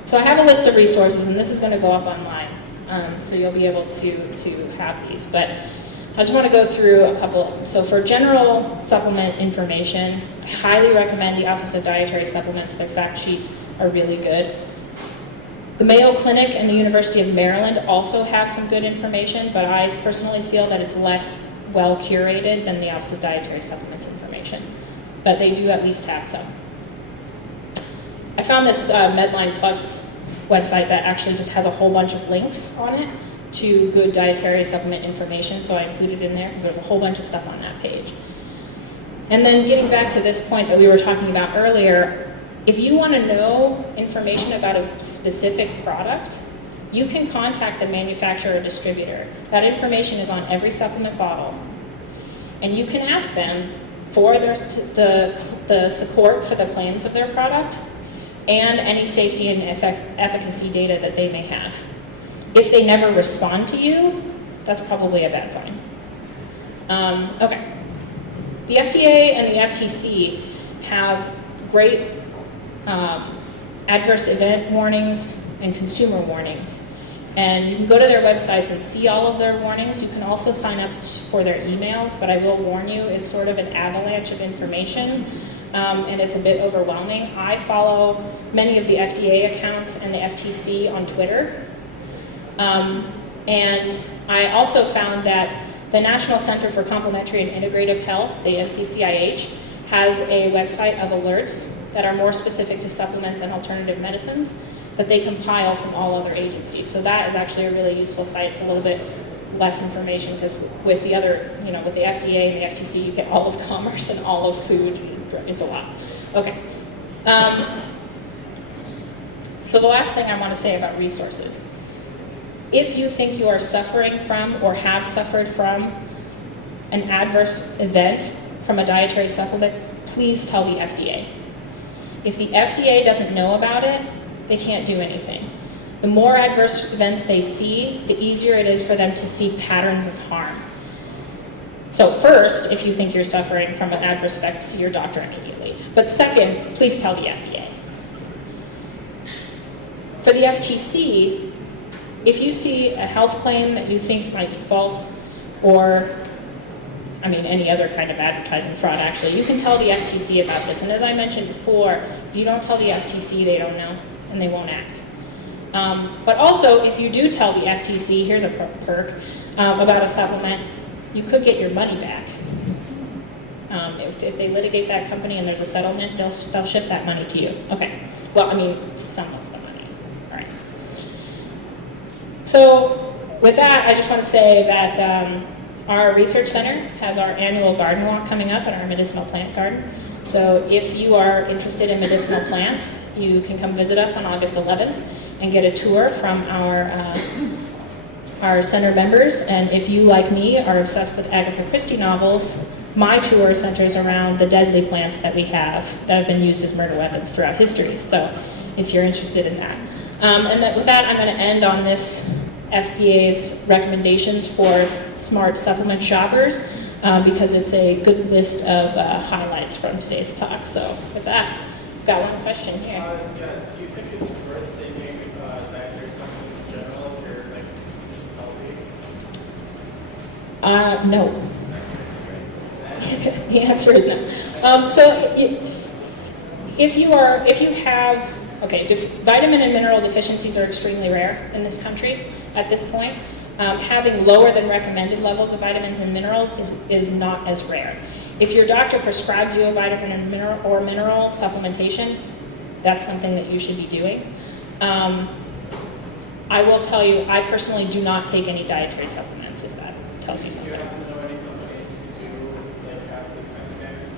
so I have a list of resources, and this is going to go up online, so you'll be able to have these. But I just want to go through a couple of them. So for general supplement information, I highly recommend the Office of Dietary Supplements. Their fact sheets are really good. The Mayo Clinic and the University of Maryland also have some good information, but I personally feel that it's less well curated than the Office of Dietary Supplements information. But they do at least have some. I found this Medline Plus website that actually just has a whole bunch of links on it to good dietary supplement information, so I included it in there because there's a whole bunch of stuff on that page. And then getting back to this point that we were talking about earlier, if you want to know information about a specific product, you can contact the manufacturer or distributor. That information is on every supplement bottle. And you can ask them for the support for the claims of their product and any safety and efficacy data that they may have. If they never respond to you, that's probably a bad sign. Okay. The FDA and the FTC have great adverse event warnings and consumer warnings. And you can go to their websites and see all of their warnings. You can also sign up for their emails, but I will warn you, it's sort of an avalanche of information, and it's a bit overwhelming. I follow many of the FDA accounts and the FTC on Twitter. And I also found that the National Center for Complementary and Integrative Health, the NCCIH, has a website of alerts that are more specific to supplements and alternative medicines that they compile from all other agencies. So that is actually a really useful site. It's a little bit less information because with the other, with the FDA and the FTC, you get all of commerce and all of food. It's a lot. Okay. So the last thing I want to say about resources. If you think you are suffering from or have suffered from an adverse event from a dietary supplement, please tell the FDA. If the FDA doesn't know about it, they can't do anything. The more adverse events they see, the easier it is for them to see patterns of harm. So first, if you think you're suffering from an adverse effect, see your doctor immediately. But second, please tell the FDA. For the FTC, if you see a health claim that you think might be false, or, any other kind of advertising fraud actually, you can tell the FTC about this. And as I mentioned before, if you don't tell the FTC, they don't know, and they won't act. But also, if you do tell the FTC, here's a perk, about a supplement, you could get your money back. If they litigate that company and there's a settlement, they'll ship that money to you. Okay, well, some of the money, all right. So with that, I just want to say that our research center has our annual garden walk coming up at our medicinal plant garden. So if you are interested in medicinal plants, you can come visit us on August 11th and get a tour from our center members. And if you, like me, are obsessed with Agatha Christie novels, my tour centers around the deadly plants that we have that have been used as murder weapons throughout history. So if you're interested in that. With that, I'm going to end on this FDA's recommendations for smart supplement shoppers because it's a good list of highlights from today's talk. So with that, I've got one question here. Yeah, do you think it's worth taking dietary supplements in general if you're like just healthy? No. The answer is no. If you have, vitamin and mineral deficiencies are extremely rare in this country at this point. Having lower than recommended levels of vitamins and minerals is not as rare. If your doctor prescribes you a vitamin and mineral supplementation, that's something that you should be doing. I will tell you, I personally do not take any dietary supplements, if that tells you Do you something. happen to know any companies who do like have these kind of standards?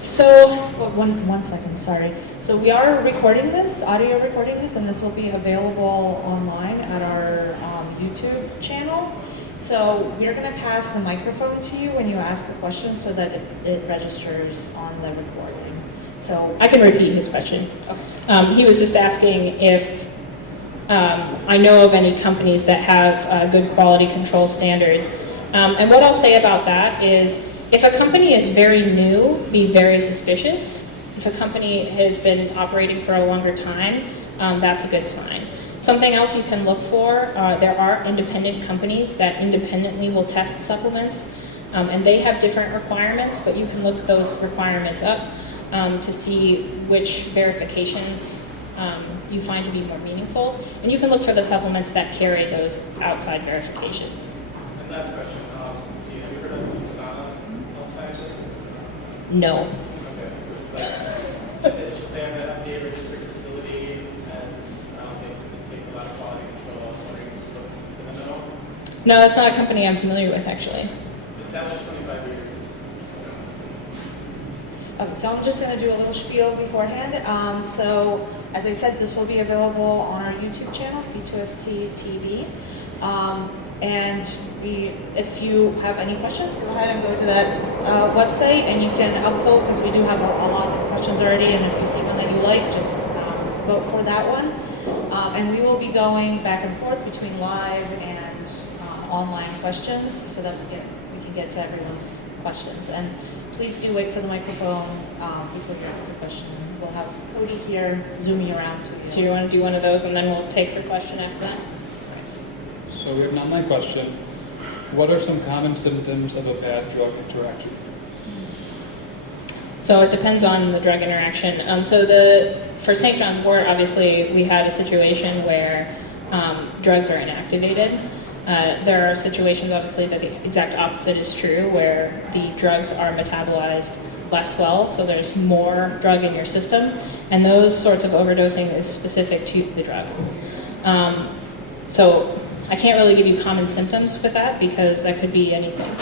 So, one second, sorry. So we are recording this, audio recording this, and this will be available online at our YouTube channel. So we're going to pass the microphone to you when you ask the question so that it registers on the recording. So I can repeat his question. He was just asking if I know of any companies that have good quality control standards. And what I'll say about that is, if a company is very new, be very suspicious. If a company has been operating for a longer time, that's a good sign. Something else you can look for, there are independent companies that independently will test supplements, and they have different requirements, but you can look those requirements up to see which verifications you find to be more meaningful. And you can look for the supplements that carry those outside verifications. And last question, have you heard of USANA Health Sciences? No. Okay. But it's just they have an FDA registered facility and they can take a lot of quality control. I was wondering if you know. No, that's not a company I'm familiar with, actually. Established 25 years. okay, so I'm just going to do a little spiel beforehand. So as I said, this will be available on our YouTube channel, C2ST TV. And if you have any questions, go ahead and go to that website and you can upvote because we do have a lot of questions already. And if you see one that you like, just vote for that one. And we will be going back and forth between live and online questions so that we can get to everyone's questions. And please do wait for the microphone before you ask the question. We'll have Cody here zooming around to you. So you want to do one of those and then we'll take your question after that? So we have an online question. What are some common symptoms of a bad drug interaction? So it depends on the drug interaction. For St. John's Wort, obviously, we had a situation where drugs are inactivated. There are situations, obviously, that the exact opposite is true, where the drugs are metabolized less well, so there's more drug in your system, and those sorts of overdosing is specific to the drug. So I can't really give you common symptoms with that because that could be anything.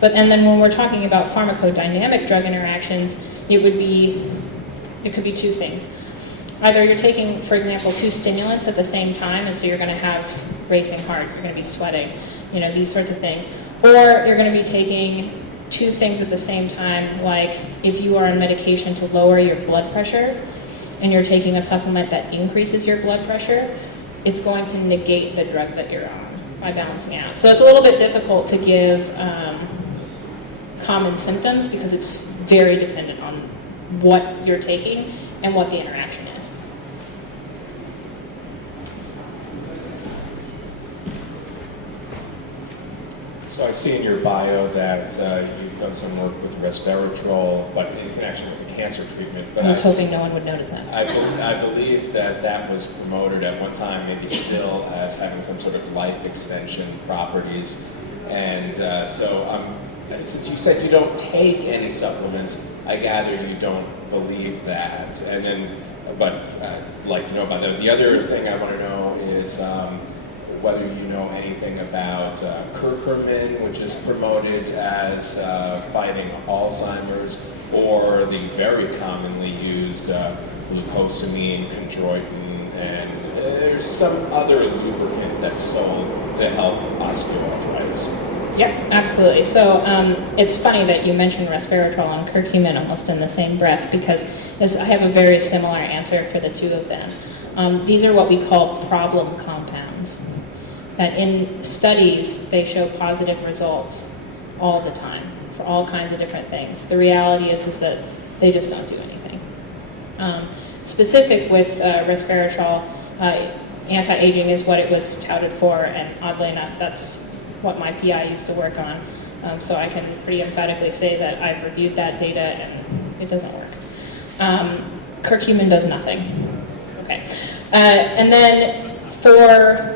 And then when we're talking about pharmacodynamic drug interactions, it could be two things. Either you're taking, for example, two stimulants at the same time, and so you're going to have racing heart, you're going to be sweating, these sorts of things. Or you're going to be taking two things at the same time, like if you are on medication to lower your blood pressure, and you're taking a supplement that increases your blood pressure, it's going to negate the drug that you're on by balancing out. So it's a little bit difficult to give common symptoms because it's very dependent on what you're taking and what the interaction is. So I see in your bio that you've done some work with resveratrol, but in connection with the cancer treatment. But I was hoping no one would notice that. I believe that was promoted at one time, maybe still, as having some sort of life extension properties. And since you said you don't take any supplements, I gather you don't believe that. But I'd like to know about that. The other thing I want to know is whether you know anything about curcumin, which is promoted as fighting Alzheimer's, or the very commonly used glucosamine, chondroitin, and there's some other lubricant that's sold to help osteoarthritis. Yep, absolutely. So it's funny that you mentioned resveratrol and curcumin almost in the same breath, because I have a very similar answer for the two of them. These are what we call problem compounds. That in studies, they show positive results all the time for all kinds of different things. The reality is that they just don't do anything. Specific with resveratrol, anti-aging is what it was touted for, and oddly enough, that's what my PI used to work on. So I can pretty emphatically say that I've reviewed that data and it doesn't work. Curcumin does nothing. Okay. And then for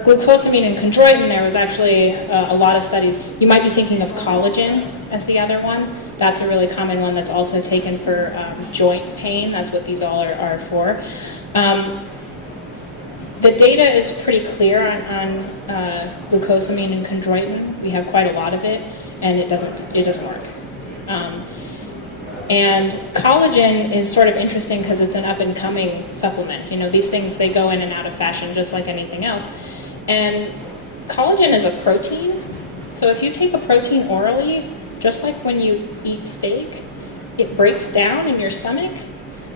glucosamine and chondroitin, there was actually a lot of studies. You might be thinking of collagen as the other one. That's a really common one that's also taken for joint pain. That's what these all are for. The data is pretty clear on glucosamine and chondroitin. We have quite a lot of it, and it doesn't work. And collagen is sort of interesting because it's an up-and-coming supplement. You know, these things, they go in and out of fashion just like anything else. And collagen is a protein. So if you take a protein orally, just like when you eat steak, it breaks down in your stomach.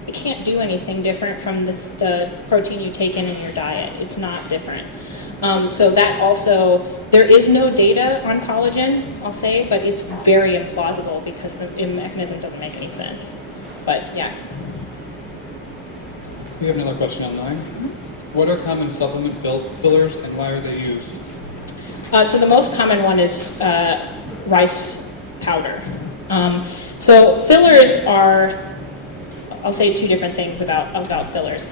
It can't do anything different from the protein you take in your diet. It's not different. So that also, there is no data on collagen, I'll say, but it's very implausible because the mechanism doesn't make any sense. But yeah. We have another question online. What are common supplement fillers and why are they used? So the most common one is rice powder. So fillers are, I'll say two different things about fillers.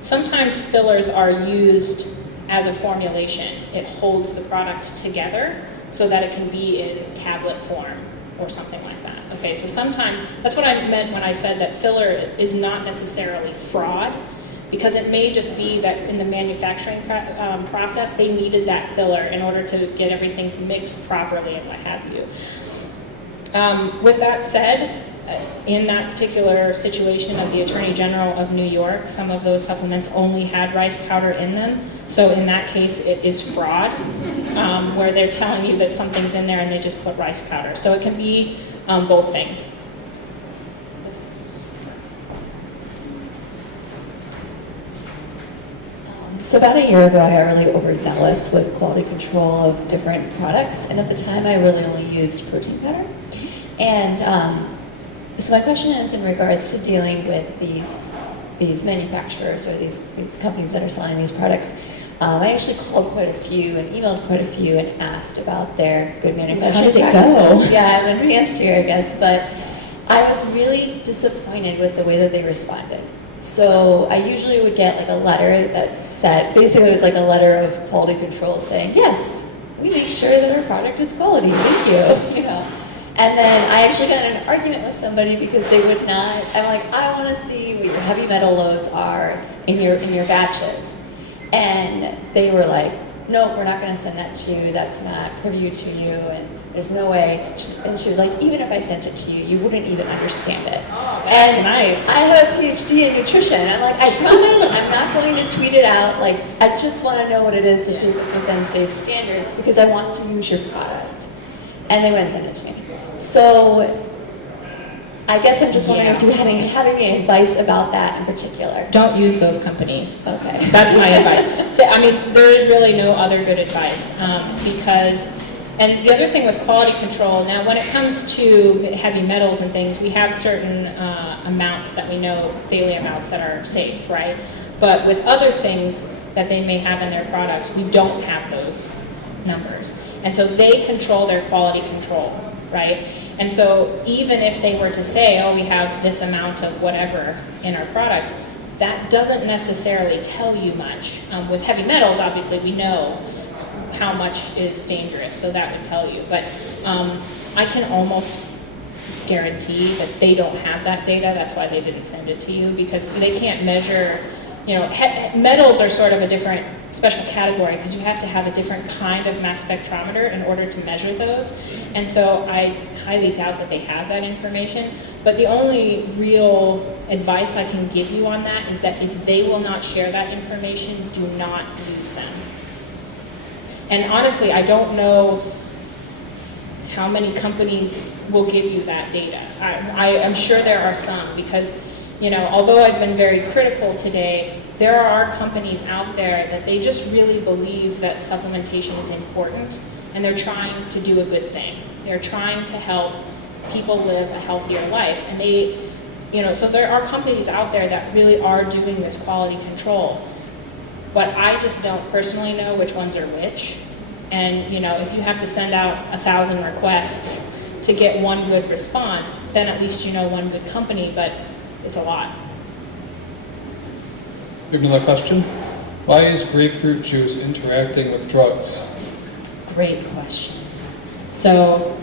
Sometimes fillers are used as a formulation. It holds the product together so that it can be in tablet form or something like that. Okay, so sometimes, that's what I meant when I said that filler is not necessarily fraud, because it may just be that in the manufacturing process, they needed that filler in order to get everything to mix properly and what have you. With that said, in that particular situation of the Attorney General of New York, some of those supplements only had rice powder in them. So in that case, it is fraud, where they're telling you that something's in there and they just put rice powder. So it can be both things. So about a year ago, I got really overzealous with quality control of different products, and at the time, I really only used protein powder. And so my question is in regards to dealing with these manufacturers or these companies that are selling these products. I actually called quite a few and emailed quite a few and asked about their good manufacturing practices. How did it go? Yeah, I'm advanced here, I guess, but I was really disappointed with the way that they responded. So I usually would get like a letter that said, basically it was like a letter of quality control saying, yes, we make sure that our product is quality, thank you, you know. And then I actually got in an argument with somebody because they would not, I'm like, I want to see what your heavy metal loads are in your batches. And they were like, no, we're not going to send that to you, that's not privy to you, and there's no way. And she was like, even if I sent it to you, you wouldn't even understand it. Oh, that's and nice. I have a PhD in nutrition. I'm like, I promise I'm not going to tweet it out. Like, I just want to know what it is to see if it's within safe standards because I want to use your product. And they wouldn't send it to me. So I guess I'm just wondering if you have any advice about that in particular. Don't use those companies. Okay. That's my advice. So, I mean, there is really no other good advice because, and the other thing with quality control, now when it comes to heavy metals and things, we have certain amounts that we know, daily amounts that are safe, right? But with other things that they may have in their products, we don't have those numbers. And so they control their quality control, right? And so even if they were to say, oh, we have this amount of whatever in our product, that doesn't necessarily tell you much. With heavy metals, obviously, we know how much is dangerous, so that would tell you. But I can almost guarantee that they don't have that data. That's why they didn't send it to you, because they can't measure metals are sort of a different special category because you have to have a different kind of mass spectrometer in order to measure those. And so I highly doubt that they have that information. But the only real advice I can give you on that is that if they will not share that information, do not use them. And honestly, I don't know how many companies will give you that data. I'm sure there are some because, although I've been very critical today, there are companies out there that they just really believe that supplementation is important and they're trying to do a good thing. They're trying to help people live a healthier life. And so there are companies out there that really are doing this quality control. But I just don't personally know which ones are which. And, if you have to send out 1,000 requests to get one good response, then at least you know one good company, but it's a lot. We have another question. Why is grapefruit juice interacting with drugs? Great question. So,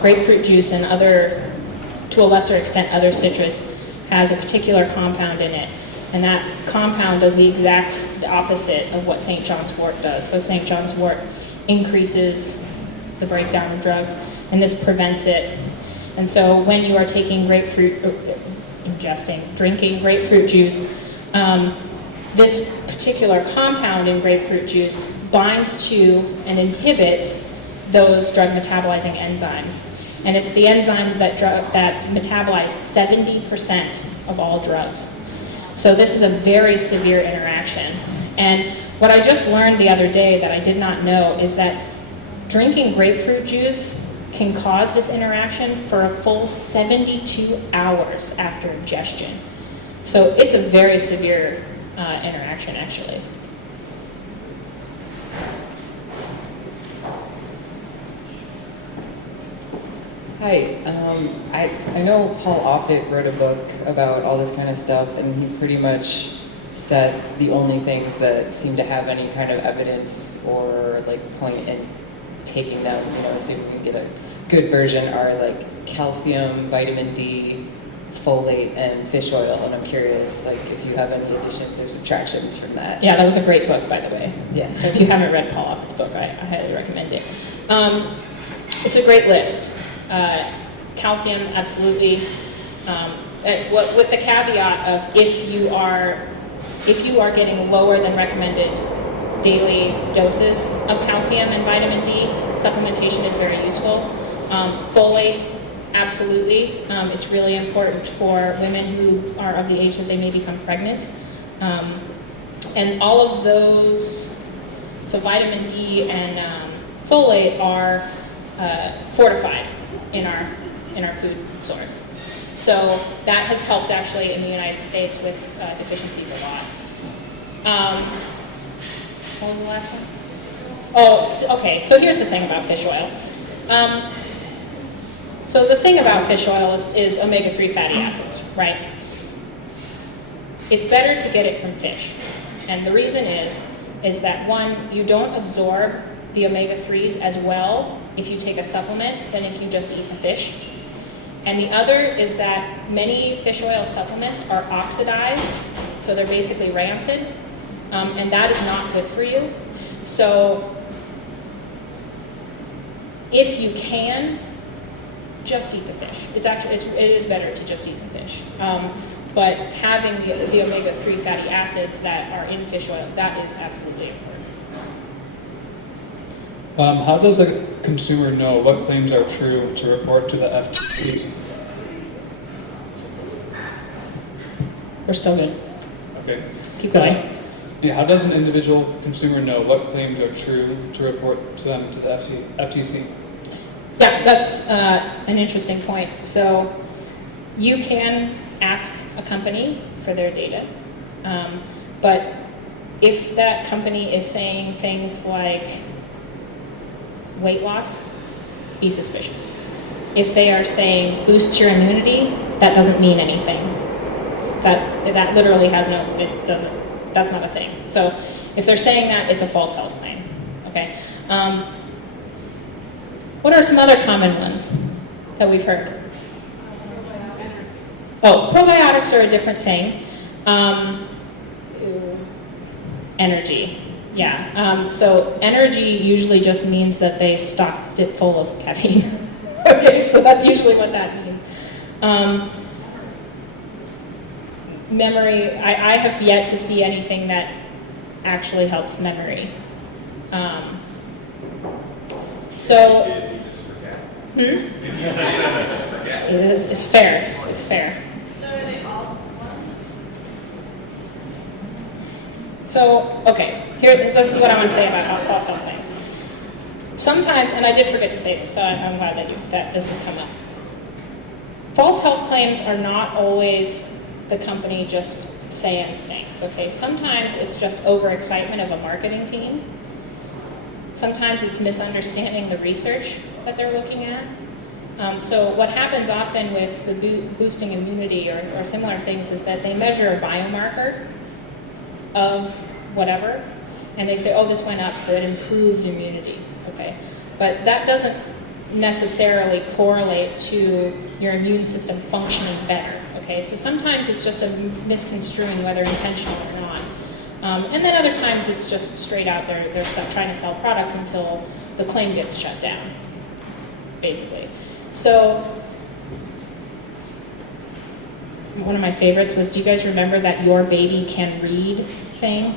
grapefruit juice and to a lesser extent, other citrus has a particular compound in it. And that compound does the exact opposite of what St. John's wort does. So St. John's wort increases the breakdown of drugs, and this prevents it. And so when you are taking drinking grapefruit juice, this particular compound in grapefruit juice binds to and inhibits those drug metabolizing enzymes. And it's the enzymes that metabolize 70% of all drugs. So this is a very severe interaction. And what I just learned the other day that I did not know is that drinking grapefruit juice can cause this interaction for a full 72 hours after ingestion. So it's a very severe interaction, actually. Hi, I know Paul Offit wrote a book about all this kind of stuff, and he pretty much said the only things that seem to have any kind of evidence or point in taking them, so you can get a good version, are calcium, vitamin D, folate, and fish oil. And I'm curious, if you have any additions or subtractions from that. Yeah, that was a great book, by the way. Yeah. So if you haven't read Paul Offit's book, I highly recommend it. It's a great list. Calcium, absolutely. With the caveat of if you are getting lower than recommended daily doses of calcium and vitamin D, supplementation is very useful. Folate, absolutely. It's really important for women who are of the age that they may become pregnant. And all of those, so vitamin D and folate are fortified in our food source. So that has helped actually in the United States with deficiencies a lot. What was the last one? Oh, okay, so here's the thing about fish oil. So the thing about fish oil is omega-3 fatty acids, right? It's better to get it from fish. And the reason is that one, you don't absorb the omega-3s as well if you take a supplement than if you just eat the fish. And the other is that many fish oil supplements are oxidized, so they're basically rancid, and that is not good for you. So if you can, just eat the fish. It is better to just eat the fish. But having the omega-3 fatty acids that are in fish oil, that is absolutely important. How does a consumer know what claims are true to report to the FTC? We're still good. Okay. Keep going. Yeah, how does an individual consumer know what claims are true to report to them to the FTC? Yeah, that's an interesting point. So you can ask a company for their data, but if that company is saying things like weight loss, be suspicious. If they are saying boost your immunity, that doesn't mean anything. That literally has that's not a thing. So if they're saying that, it's a false health claim, okay? What are some other common ones that we've heard? Oh, probiotics are a different thing. Energy. Yeah. So energy usually just means that they stocked it full of caffeine. Okay, so that's usually what that means. Memory, I have yet to see anything that actually helps memory. So, Did you just forget? hmm? Maybe you did, you just forget. It's fair. It's fair. So are they all one? So, okay, this is what I want to say about false health claims. Sometimes, and I did forget to say this, so I'm glad that this has come up. False health claims are not always the company just saying things, okay? Sometimes it's just overexcitement of a marketing team. Sometimes it's misunderstanding the research that they're looking at. So what happens often with the boosting immunity or similar things is that they measure a biomarker of whatever, and they say, oh, this went up, so it improved immunity, okay? But that doesn't necessarily correlate to your immune system functioning better, okay? So sometimes it's just a misconstruing, whether intentional or not. And then other times it's just straight out they're trying to sell products until the claim gets shut down, basically. So one of my favorites was, do you guys remember that Your Baby Can Read thing,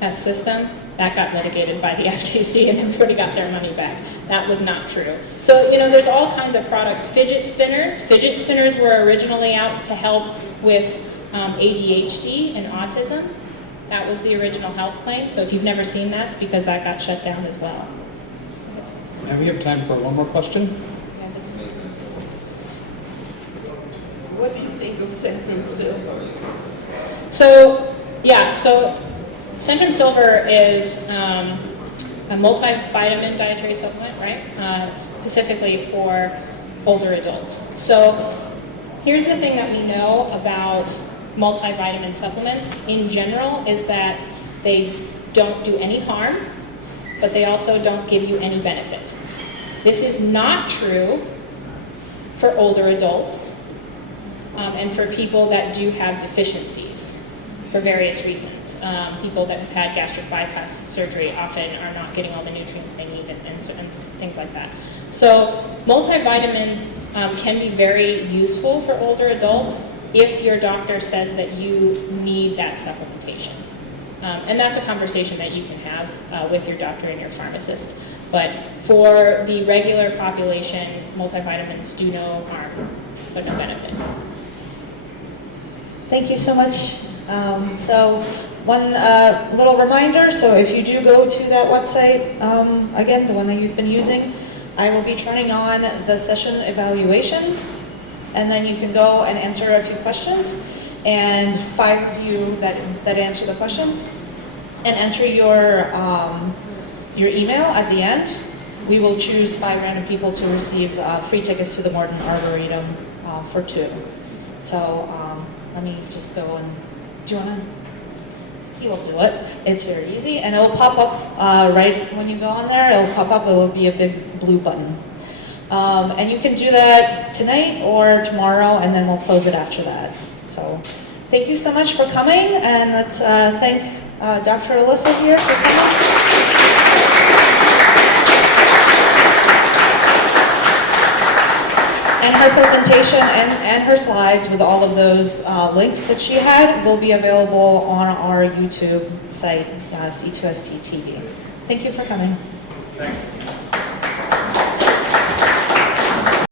that system? That got litigated by the FTC and everybody got their money back. That was not true. So, there's all kinds of products. Fidget spinners. Fidget spinners were originally out to help with ADHD and autism. That was the original health claim. So if you've never seen that, it's because that got shut down as well. And we have time for one more question. Yeah, this, What do you think of Centrum Silver? so Centrum Silver is a multivitamin dietary supplement, right? Specifically for older adults. So here's the thing that we know about multivitamin supplements in general is that they don't do any harm, but they also don't give you any benefit. This is not true for older adults and for people that do have deficiencies for various reasons. People that have had gastric bypass surgery often are not getting all the nutrients they need and things like that. So multivitamins can be very useful for older adults if your doctor says that you need that supplementation. And that's a conversation that you can have with your doctor and your pharmacist. But for the regular population, multivitamins do no harm, but no benefit. Thank you so much. So one little reminder, so if you do go to that website, again, the one that you've been using, I will be turning on the session evaluation, and then you can go and answer a few questions, and 5 of you that answer the questions, and enter your email at the end. We will choose 5 random people to receive free tickets to the Morton Arboretum for 2. So let me just go and, do you want to? He will do it. It's very easy, and it will pop up right when you go on there. It will pop up. It will be a big blue button. And you can do that tonight or tomorrow, and then we'll close it after that. So thank you so much for coming, and let's thank Dr. Alyssa here for coming. And her presentation and her slides with all of those links that she had will be available on our YouTube site, C2ST TV. Thank you for coming. Thanks.